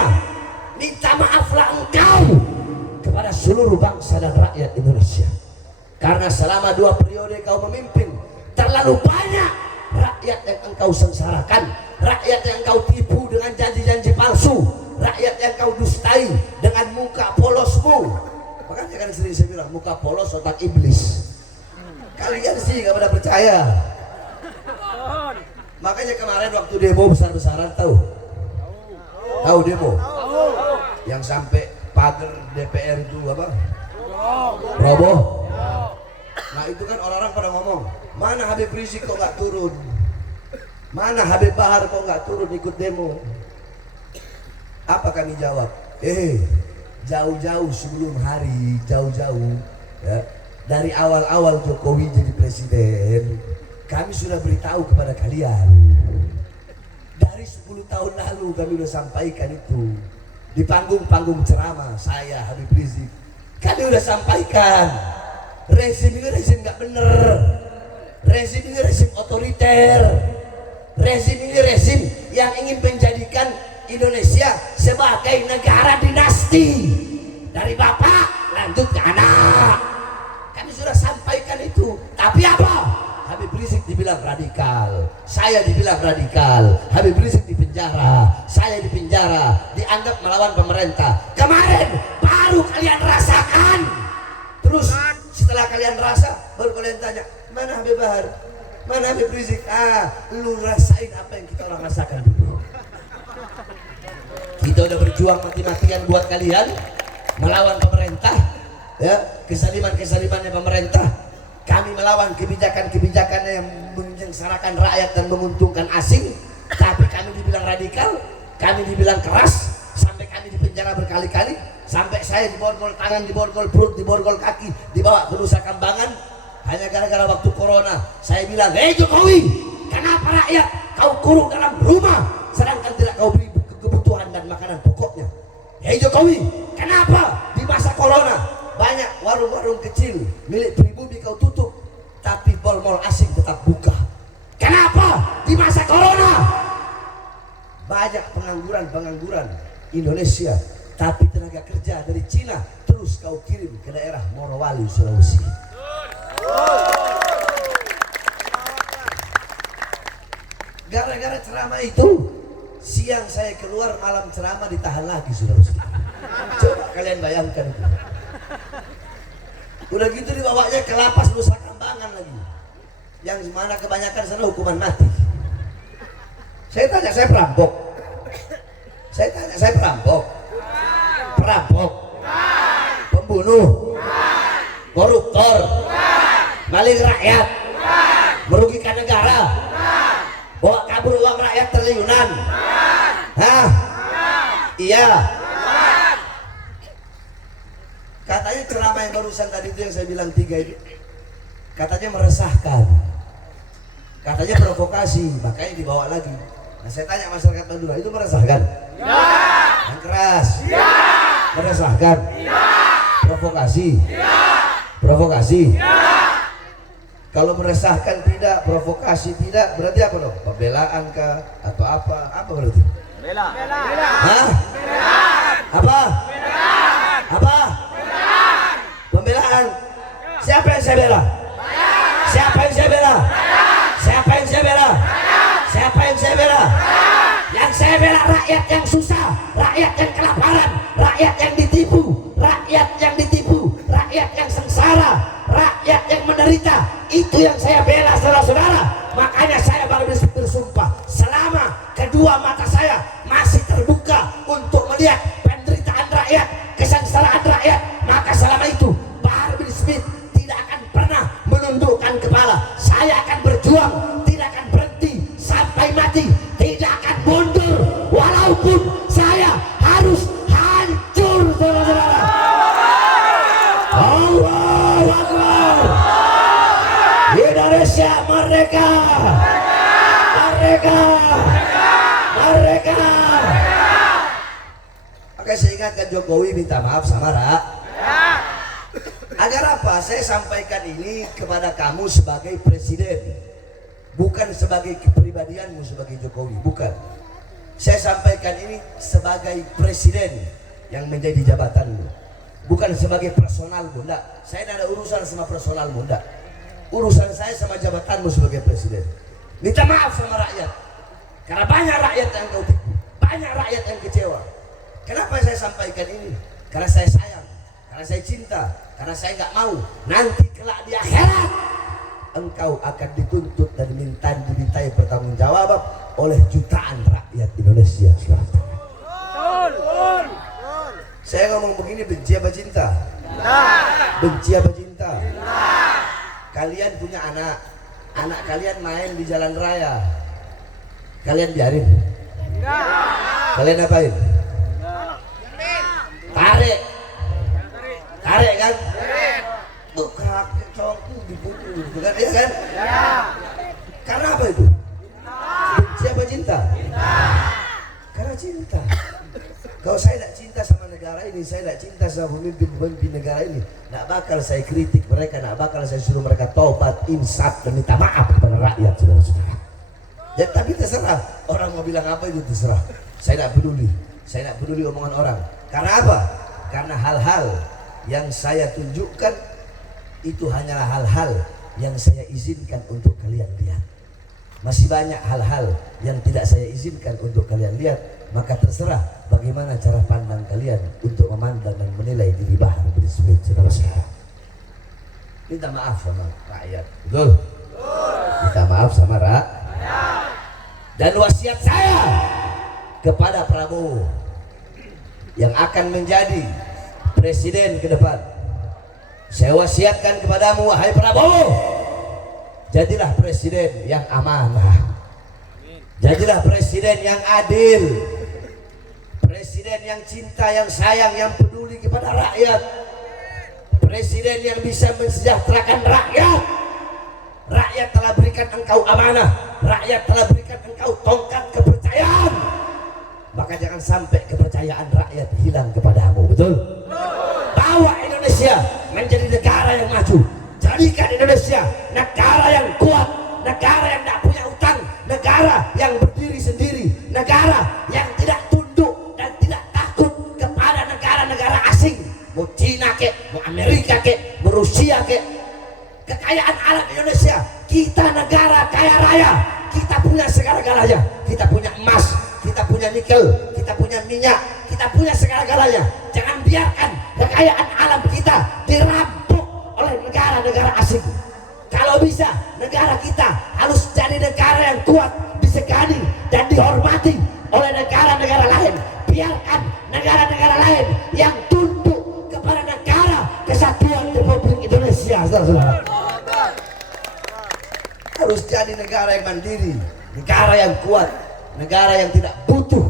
minta maaflah engkau kepada seluruh bangsa dan rakyat Indonesia. Karena selama 2 periode kau memimpin, terlalu banyak rakyat yang engkau sengsarakan, rakyat yang kau tipu dengan janji-janji palsu, rakyat yang kau dustai dengan muka polosmu. Makanya kan sering saya bilang, muka polos otak iblis. Kalian sih gak pada percaya. Makanya kemarin waktu demo besar-besaran tahu demo yang sampai pagar DPR itu apa? Roboh. Nah itu kan orang-orang pada ngomong, mana Habib Rizik kok nggak turun? Mana Habib Bahar kok nggak turun ikut demo? Apa kami jawab? Jauh-jauh sebelum hari, jauh-jauh ya, dari awal-awal Jokowi jadi presiden, kami sudah beritahu kepada kalian. Dari 10 tahun lalu kami sudah sampaikan itu di panggung-panggung ceramah saya Habib Rizik. Kami sudah sampaikan, rezim ini rezim nggak bener, rezim ini rezim otoriter, rezim ini rezim yang ingin menjadikan Indonesia sebagai negara dinasti dari bapak lanjut ke anak. Kami sudah sampaikan itu, tapi apa? Habib Rizik dibilang radikal, saya dibilang radikal, Habib Rizik dipenjara, saya dipenjara, dianggap melawan pemerintah. Kemarin baru kalian rasakan. Terus setelah kalian rasa, baru kalian tanya, mana Habib Bahar? Mana Habib Rizik? Lu rasain apa yang kita orang rasakan dulu. Kita udah berjuang mati-matian buat kalian melawan pemerintah, ya, kesaliman-kesalimannya pemerintah. Kami melawan kebijakan-kebijakannya yang menyengsarakan rakyat dan menguntungkan asing. Tapi kami dibilang radikal, kami dibilang keras, sampai kami dipenjara berkali-kali, sampai saya diborgol tangan, diborgol perut, diborgol kaki, dibawa ke Nusa Kambangan. Hanya gara-gara waktu corona saya bilang, Jokowi, kenapa rakyat kau kurung dalam rumah sedangkan tidak kau beri kebutuhan dan makanan pokoknya? Jokowi, kenapa di masa corona banyak warung-warung kecil milik pribumi kau tutup, tapi mall-mall asing tetap buka? Kenapa di masa corona banyak pengangguran Indonesia, tapi tenaga kerja dari Cina terus kau kirim ke daerah Morowali, Sulawesi? Gara-gara ceramah itu, siang saya keluar, malam ceramah ditahan lagi, Sulawesi. Coba kalian bayangkan itu. Udah gitu dibawanya ke lapas Nusa Kambangan lagi, yang mana kebanyakan sana hukuman mati. Saya tanya, saya perampok? Saya tanya, saya perampok? Perampok? Pembunuh? Koruptor? Maling rakyat? Merugikan negara? Bawa kabur uang rakyat triliunan? Hah? Iya. Katanya ceramah yang barusan tadi itu yang saya bilang 3 itu, katanya meresahkan, katanya provokasi, makanya dibawa lagi. Nah saya tanya masyarakat Madura, itu meresahkan? Ya. Yang keras? Ya. Meresahkan? Ya. Provokasi? Ya. Provokasi? Ya. Kalau meresahkan tidak, provokasi tidak, berarti apa dong? Pembelaan kah? Atau apa? Apa berarti? Bela. Hah? Apa? Apa? Pembelaan. Siapa yang saya bela? Siapa yang saya bela? Siapa yang saya bela? Siapa yang saya bela? Yang saya bela rakyat yang susah, rakyat yang kelaparan, rakyat yang ditipu, rakyat yang ditipu, rakyat yang sengsara, rakyat yang menderita. Itu yang saya bela, saudara-saudara. Makanya saya baru bersumpah, selama kedua mata saya masih terbuka untuk melihat penderitaan rakyat, kesengsaraan rakyat, maka selama itu Bahar bin Smith tidak akan pernah menundukkan kepala. Saya akan berjuang, tidak akan berhenti sampai mati, tidak akan mundur walaupun saya harus hancur, saudara-saudara. Allahu Akbar. Indonesia merdeka, merdeka, merdeka. Oke, saya ingatkan Jokowi minta maaf sama rakyat. Agar apa? Saya sampaikan ini kepada kamu sebagai presiden, bukan sebagai kepribadianmu sebagai Jokowi, bukan. Saya sampaikan ini sebagai presiden yang menjadi jabatanmu, bukan sebagai personalmu. Enggak, saya tidak ada urusan sama personalmu, enggak. Urusan saya sama jabatanmu sebagai presiden. Minta maaf sama rakyat, karena banyak rakyat yang kau tipu, banyak rakyat yang kecewa. Kenapa saya sampaikan ini? Karena saya sayang, karena saya cinta, karena saya nggak mau nanti kelak di akhirat engkau akan dituntut dan dimintai pertanggungjawaban oleh jutaan rakyat Indonesia. Saya ngomong begini, benci apa cinta? Benci apa cinta? Kalian punya anak kalian main di jalan raya, kalian biarin? Kalian apain? Tarik kan? Tuh kakek cowokku dipukul, bukan ya kan? Karena apa itu? Benci apa cinta? Karena cinta. Kalau saya tidak cinta sama negara ini, saya tidak cinta sama pemimpin negara ini, tidak bakal saya kritik mereka, tidak bakal saya suruh mereka tobat, insaf dan minta maaf kepada rakyat, saudara-saudara. Ya, tapi terserah orang mau bilang apa, itu terserah. Saya tidak peduli. Saya tidak peduli omongan orang. Karena apa? Karena hal-hal yang saya tunjukkan itu hanyalah hal-hal yang saya izinkan untuk kalian lihat. Masih banyak hal-hal yang tidak saya izinkan untuk kalian lihat. Maka terserah bagaimana cara pandang kalian untuk memandang dan menilai diri Bahar bin Smith, saudara-saudara. Minta maaf sama rakyat, betul? Minta maaf sama rakyat. Dan wasiat saya kepada Prabowo yang akan menjadi presiden ke depan, saya wasiatkan kepadamu, wahai Prabowo, jadilah presiden yang amanah, jadilah presiden yang adil, presiden yang cinta, yang sayang, yang peduli kepada rakyat, presiden yang bisa mensejahterakan rakyat. Rakyat telah berikan engkau amanah, rakyat telah berikan engkau tongkat kepercayaan, maka jangan sampai kepercayaan rakyat hilang kepadamu, betul? Bawa Indonesia menjadi negara yang maju, jadikan Indonesia negara yang kuat, negara yang tidak punya utang, negara yang berdiri sendiri, negara yang tidak tunduk dan tidak takut kepada negara-negara asing, mau Cina kek, mau Amerika kek, mau Rusia kek. Kekayaan alam Indonesia, kita negara kaya raya, kita punya segala-galanya, kita punya emas, kita punya nikel, kita punya minyak, kita punya segala-galanya. Jangan biarkan kekayaan alam kita dirampok oleh negara-negara asing. Kalau bisa, negara kita harus jadi negara yang kuat, disegani dan dihormati oleh negara-negara lain. Biarkan negara-negara lain yang tunduk kepada negara kesatuan Republik Indonesia, saudara-saudara. Harus jadi negara yang mandiri, negara yang kuat, negara yang tidak butuh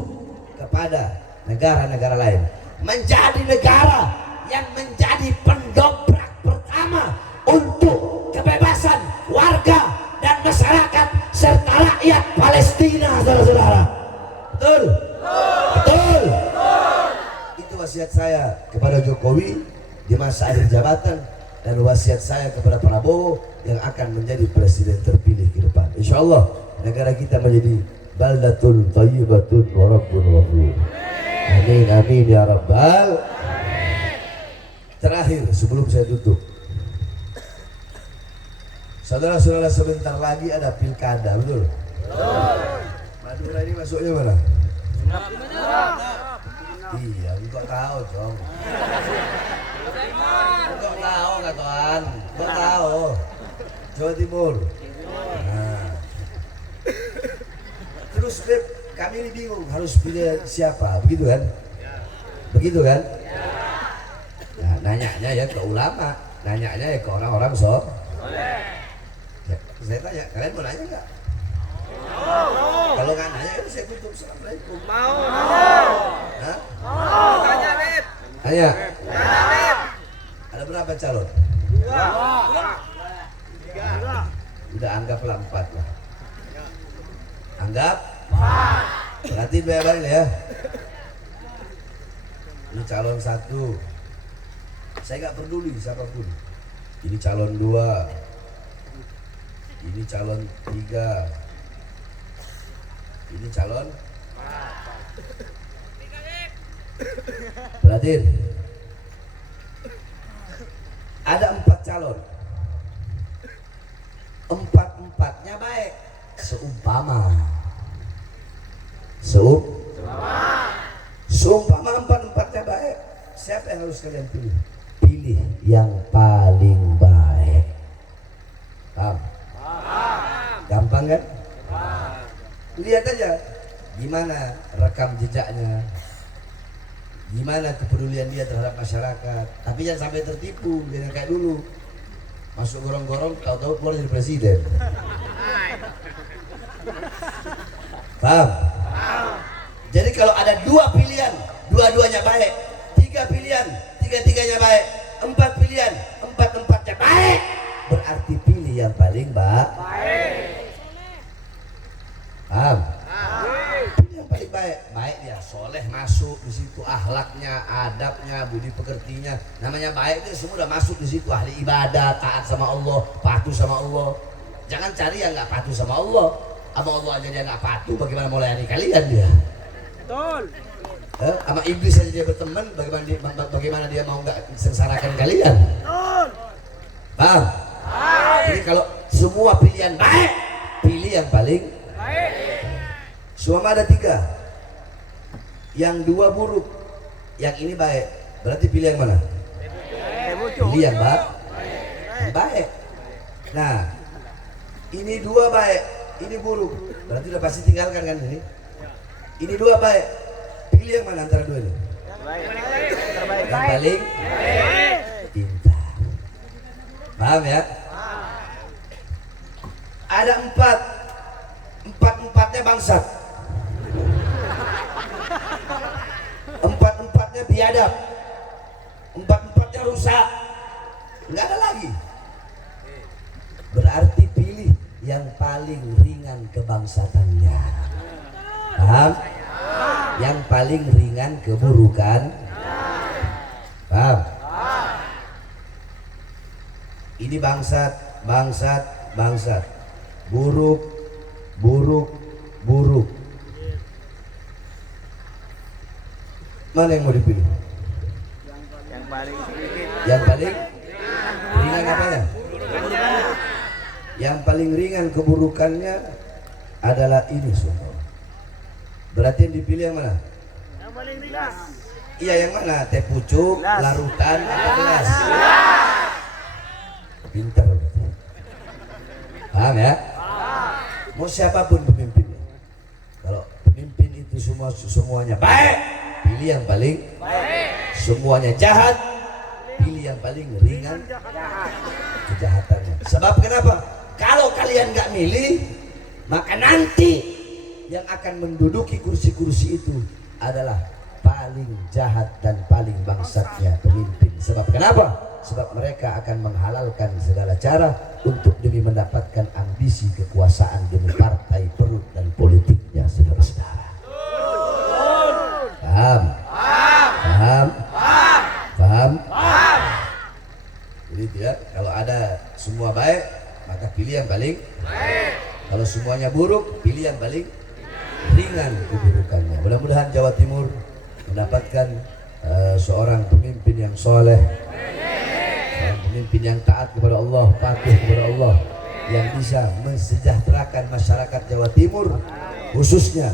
kepada negara-negara lain. Menjadi negara yang menjadi pendobrak pertama untuk kebebasan warga dan masyarakat serta rakyat Palestina, saudara-saudara. Betul? Betul? Itu wasiat saya kepada Jokowi di masa akhir jabatan, dan wasiat saya kepada Prabowo yang akan menjadi presiden terpilih ke depan. Insya Allah negara kita menjadi baldatun thayyibatun wa rabbun ghafur. Amin amin ya rabbal. Terakhir sebelum saya tutup, saudara-saudara, sebentar lagi ada pilkada, betul? Madura ini masuknya mana? Iya, engkau tahu, Cong. Engkau tahu nggak, Tuan? Engkau tahu. Jawa Timur. Nah. Terus Beb, kami ini bingung harus pilih siapa, begitu kan? Begitu kan? Nah, nanyanya ya ke ulama, nanyanya ya ke orang-orang ya, saya tanya, kalian mau nanya nggak? Kalau nggak nanya, itu saya tutup. Assalamualaikum. Mau. Hah? Mau. Tanya, Beb. Tanya. Ada berapa calon? 2. Udah anggaplah 4 lah. Anggap 4. Berarti bayar ya. Ini calon 1. Saya nggak peduli siapapun. Ini calon 2, ini calon 3, ini calon 4. Perhatiin, ada 4 calon, 4-4-nya baik. Seumpama 4-4-nya baik, siapa yang harus kalian pilih? Pilih yang paling baik. Paham? Gampang kan? Lihat aja gimana rekam jejaknya, gimana kepedulian dia terhadap masyarakat. Tapi jangan sampai tertipu, jangan kayak dulu masuk gorong-gorong tahu-tahu keluar jadi presiden. Paham? Jadi kalau ada 2 pilihan, 2-2-nya baik, 3 pilihan, 3-3-nya baik, 4 pilihan, 4-4-nya baik, berarti pilih yang paling baik. Paham? Pilih yang paling baik. Baik dia soleh, masuk di situ, akhlaknya, adabnya, budi pekertinya. Namanya baik itu semua udah masuk di situ. Ahli ibadah, taat sama Allah, patuh sama Allah. Jangan cari yang nggak patuh sama Allah. Sama Allah aja dia nggak patuh, bagaimana mau layani kalian dia? Betul. Sama iblis aja dia berteman, bagaimana dia mau nggak sengsarakan kalian? Paham? Jadi kalau semua pilihan baik, pilih yang paling baik. Semua ada 3, yang 2 buruk, yang ini baik, berarti pilih yang mana? Pilih yang baik. Yang baik. Nah, ini 2 baik, ini buruk, berarti udah pasti tinggalkan kan ini? Ini 2 baik, pilih yang mana antara 2 ini? Yang paling pintar. Paham ya? Ada 4-4-nya bangsat, 4-4-nya biadab, 4-4-nya rusak, nggak ada lagi. Berarti pilih yang paling ringan kebangsatannya. Paham? Yang paling ringan keburukan. Paham? Ini bangsat, buruk, mana yang mau dipilih? Yang paling ringan apanya? Yang paling ringan keburukannya adalah ini semua. Berarti yang dipilih yang mana? Yang paling ringan. Iya, yang mana? Teh pucuk, larutan, atau gelas? Pintar. Paham ya? Mau siapapun pemimpinnya, kalau pemimpin itu semuanya baik, pilih yang paling baik. Semuanya jahat, pilih yang paling ringan kejahatannya. Sebab kenapa? Kalau kalian nggak milih, maka nanti yang akan menduduki kursi-kursi itu adalah paling jahat dan paling bangsatnya pemimpin. Sebab kenapa? Sebab mereka akan menghalalkan segala cara untuk demi mendapatkan ambisi kekuasaan demi partai, perut dan politiknya, saudara-saudara. Paham? Paham? Jadi ya, kalau ada semua baik, maka pilih yang paling baik. Kalau semuanya buruk, pilih yang paling ringan keburukannya. Mudah-mudahan Jawa Timur mendapatkan seorang pemimpin yang soleh, seorang pemimpin yang taat kepada Allah, patuh kepada Allah, yang bisa mensejahterakan masyarakat Jawa Timur, khususnya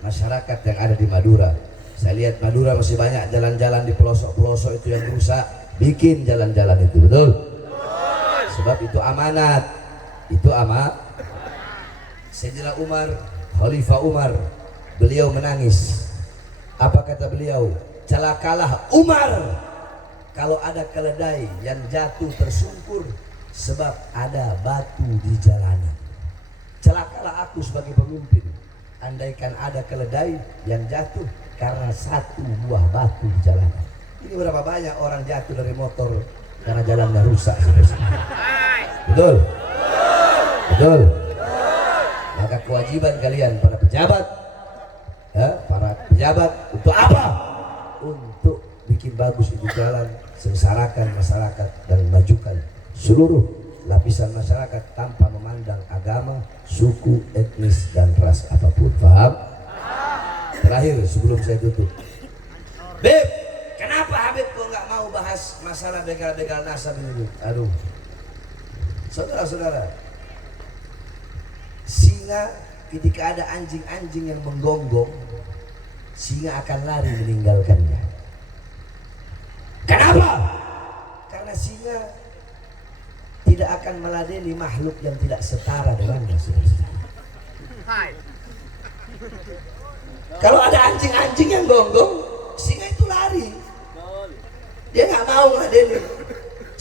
masyarakat yang ada di Madura. Saya lihat Madura masih banyak jalan-jalan di pelosok-pelosok itu yang rusak, bikin jalan-jalan itu, betul? Sebab itu amanat, itu amat. Sayyidina Umar, Khalifah Umar, beliau menangis. Apa kata beliau? Celakalah Umar kalau ada keledai yang jatuh tersungkur sebab ada batu di jalanan. Celakalah aku sebagai pemimpin andaikan ada keledai yang jatuh karena satu buah batu di jalanan. Ini berapa banyak orang jatuh dari motor karena jalannya rusak. Betul? Betul? Maka kewajiban kalian para pejabat, untuk apa? Untuk bikin bikin bagus itu jalan, sengsarakan masyarakat dan majukan seluruh lapisan masyarakat tanpa memandang agama, suku, etnis dan ras apapun. Paham? Terakhir sebelum saya tutup, Beb, kenapa Habib kok nggak mau bahas masalah begal-begal nasab ini? Aduh, saudara-saudara, singa ketika ada anjing-anjing yang menggonggong, singa akan lari meninggalkannya. Kenapa? Karena singa tidak akan meladeni makhluk yang tidak setara dengannya. Kalau ada anjing-anjing yang gonggong, singa itu lari. Dia nggak mau meladeni.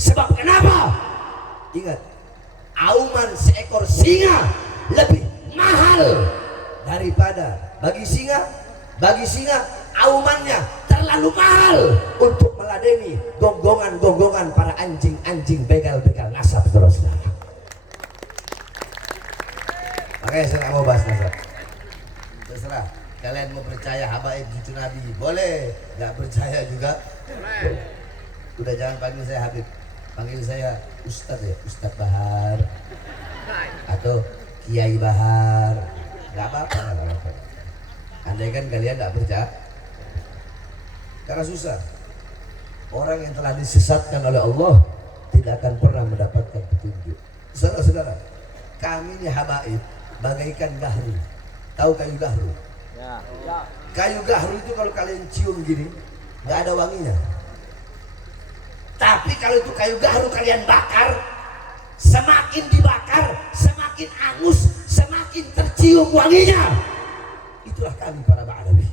Sebab kenapa? Ingat, auman seekor singa lebih mahal daripada bagi singa aumannya terlalu mahal untuk meladeni gonggongan-gonggongan para anjing-anjing begal-begal nasab, saudara-saudara. Makanya saya nggak mau bahas nasab. Terserah kalian mau percaya habaib cucu Nabi boleh, nggak percaya juga boleh. Udah jangan panggil saya Habib, panggil saya Ustadz ya, Ustadz Bahar atau Kiai Bahar, nggak apa-apa, nggak apa-apa. Andai kan kalian nggak percaya, karena susah. Orang yang telah disesatkan oleh Allah tidak akan pernah mendapatkan petunjuk. Saudara-saudara, kami ini habaib bagaikan gahru. Tahu kayu gahru? Ya. Kayu gahru itu kalau kalian cium gini nggak ada wanginya. Tapi kalau itu kayu gahru kalian bakar, semakin dibakar semakin angus, semakin tercium wanginya. Itulah kami para Ba'alawi.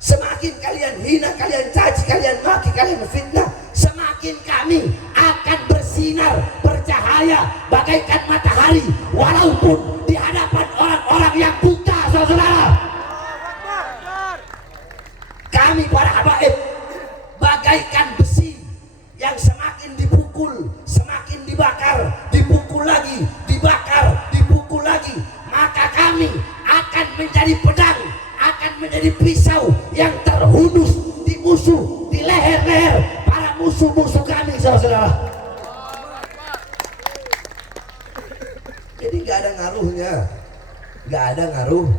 Semakin kalian hina, kalian caci, kalian maki, kalian fitnah, semakin kami akan bersinar, bercahaya bagaikan matahari walaupun di hadapan orang-orang yang buta, saudara. Kami para habaib bagaikan besi yang semakin dipukul, semakin dibakar, dipukul lagi, dibakar, dipukul lagi, maka kami akan menjadi pedang, akan menjadi pisau yang terhunus di musuh, di leher-leher para musuh-musuh kami, saudara. Jadi nggak ada ngaruhnya, nggak ada ngaruh.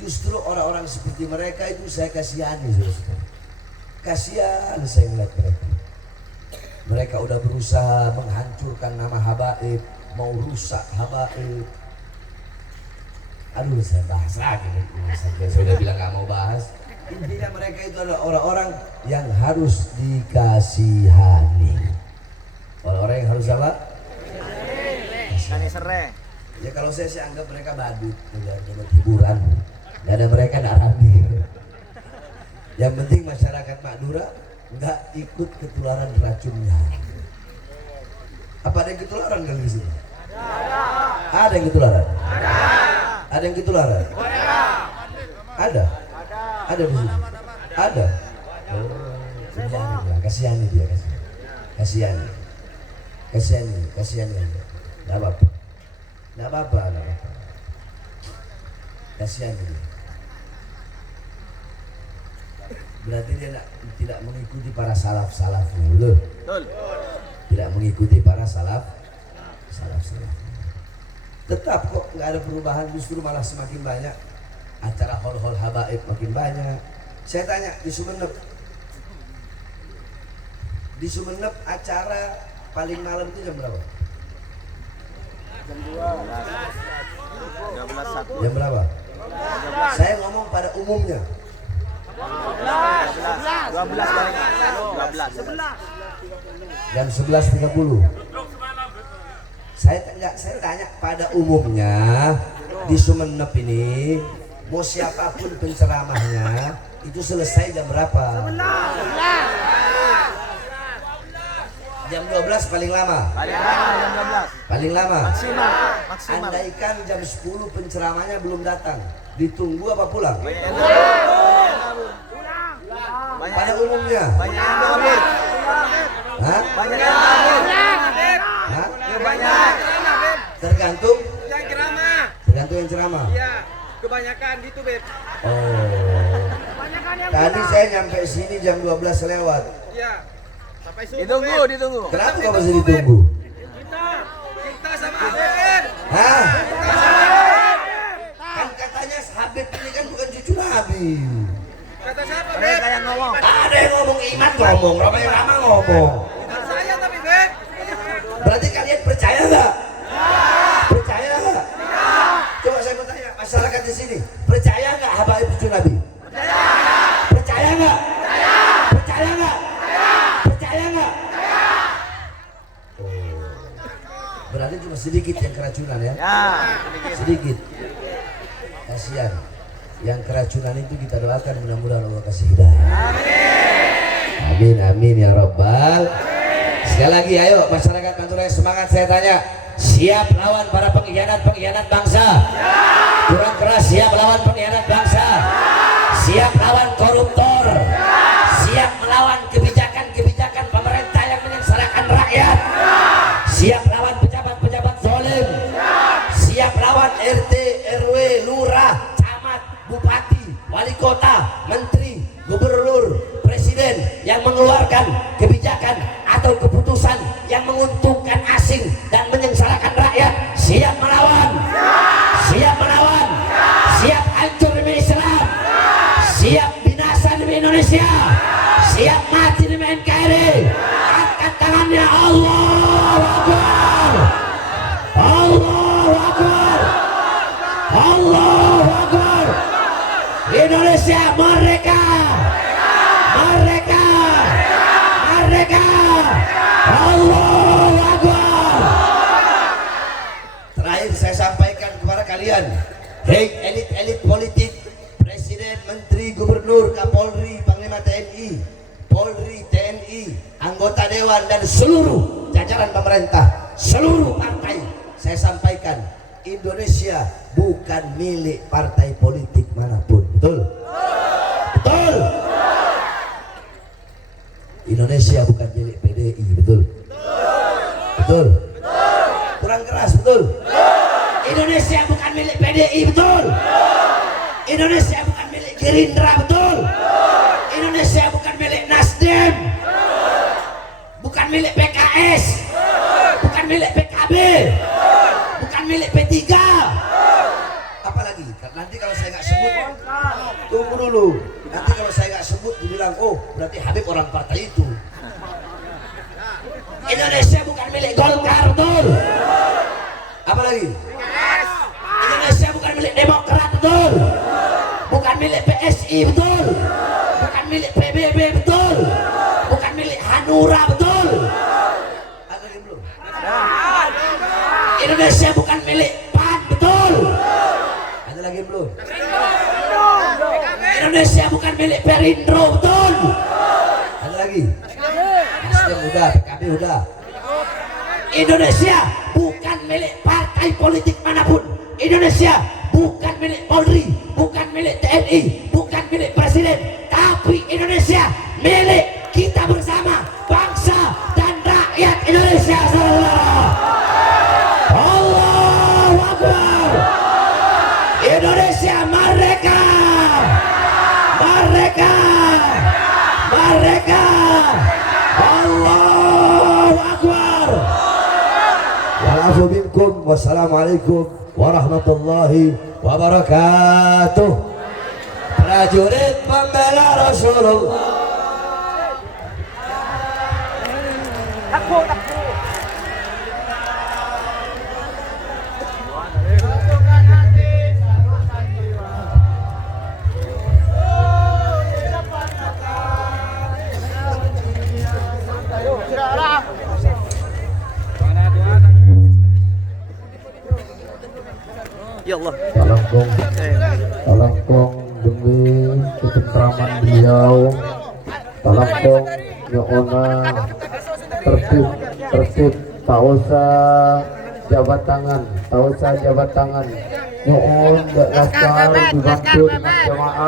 Justru orang-orang seperti mereka itu saya kasihani, saudara. Kasihan saya melihat mereka. Mereka udah berusaha menghancurkan nama habaib, mau rusak habaib. Aduh, saya bahas lagi nih. Saya udah bilang nggak mau bahas. Intinya mereka itu adalah orang-orang yang harus dikasihani. Orang-orang yang harus apa? Kani sere. Ya kalau saya sih anggap mereka badut, buat hiburan. Gak ada mereka nggak rame. Yang penting masyarakat Madura nggak ikut ketularan racunnya. Apa ada yang ketularan kan di sini? Ada yang ketularan? Ada yang ketularan? Ada? Ada di sini? Ada? Oh, kasihani dia, kasihani. Nggak apa-apa. Kasihani dia. Berarti dia tidak mengikuti para salaf-salafnya, betul? Tidak mengikuti para salaf-salaf. Tetap kok nggak ada perubahan, justru malah semakin banyak acara hol-hol habaib, makin banyak. Saya tanya di Sumeneb acara paling malam itu jam berapa? Jam 12. Jam berapa? Saya ngomong pada umumnya. 12 Jam 11.30. Saya tanya pada umumnya di Sumeneb ini mau siapapun penceramahnya itu selesai jam berapa? Jam 12 paling lama. Paling lama. Maksimal. Andaikan jam 10 penceramahnya belum datang, ditunggu apa pulang? Pada umumnya. Banyak yang ngambil. Hah? Banyak yang ngambil. Hah? Banyak. Tergantung Yang ceramah. yang ceramah. Iya, kebanyakan gitu, Beb. Oh. Kebanyakan ya. Tadi saya nyampe sini jam 12 lewat. Ditunggu. Kenapa kau masih ditunggu? Kita sama Habib. Hah? Kan katanya Habib ini kan bukan cucu Nabi. Kata siapa, Mereka yang ngomong. Ada yang ngomong Iman ngomong, Roma yang Rama ngomong. Bukan saya tapi, Beb. Berarti kalian percaya nggak? Percaya nggak? Coba saya mau tanya masyarakat di sini, percaya nggak Habaib cucu Nabi? Percaya nggak? Percaya nggak? Percaya nggak? Oh. Berarti cuma sedikit yang keracunan ya? Sedikit. Kasihan. Yang keracunan itu kita doakan mudah-mudahan Allah kasih hidayah. Amin amin ya Rabbal. Sekali lagi ayo masyarakat Pantura semangat, saya tanya, siap lawan para pengkhianat bangsa? Kurang keras, siap lawan pengkhianat bangsa? Siap lawan koruptor? Siap melawan kebijakan pemerintah yang menyengsarakan rakyat? Siap lawan pejabat zalim? Siap lawan RT, RW, lurah, camat, bupati, wali kota, menteri, gubernur, presiden yang mengeluarkan kebijakan atau keputusan yang menguntungkan asing dan menyengsarakan rakyat? Siap melawan? Siap melawan? Siap hancur demi Islam? Siap binasa demi Indonesia? Siap mati demi NKRI? Angkat tangannya. Allahu Akbar. Allahu Akbar. Allahu Akbar. Indonesia merdeka. Merdeka. Merdeka. Allahu Akbar. Terakhir saya sampaikan kepada kalian, hei elit-elit politik, presiden, menteri, gubernur, kapolri, panglima TNI, Polri, TNI, anggota dewan dan seluruh jajaran pemerintah, seluruh partai, saya sampaikan, Indonesia bukan milik partai politik manapun. Betul? Betul? Indonesia bukan milik PDI. Betul? Betul? Kurang keras. Betul? Indonesia bukan milik PDI. Betul? Indonesia bukan milik Gerindra. Betul? Indonesia bukan milik Nasdem, bukan milik PKS, bukan milik PKB, bukan milik P3. Apalagi nanti kalau saya nggak sebut, tunggu dulu, nanti kalau saya nggak sebut dibilang, oh berarti Habib orang partai itu. Indonesia bukan milik Golkar. Betul? Apalagi? Indonesia bukan milik Demokrat. Betul? Bukan milik PSI. Betul? Bukan milik PBB. Betul? Bukan milik Hanura. Betul? Ada lagi belum? Indonesia bukan milik PAN. Betul? Ada lagi belum? Indonesia bukan milik Perindro. Betul? Ada lagi? Nasdem udah, PKB udah. Indonesia bukan milik partai politik manapun. Indonesia bukan milik Polri, bukan milik TNI, bukan milik presiden, tapi Indonesia milik kita bersama, bangsa dan rakyat Indonesia. Allahu Akbar. Indonesia merdeka. Merdeka. Merdeka. Allahu Akbar. Wa'afu minkum. Wassalamualaikum warahmatullahi wabarakatuh. Prajurit pembela Rasulullah. Ya Allah. Talangkong demi ketentraman beliau, talangkong nyoona tertib tak usah jabat tangan nyoon laskar dibantu dengan jamaah.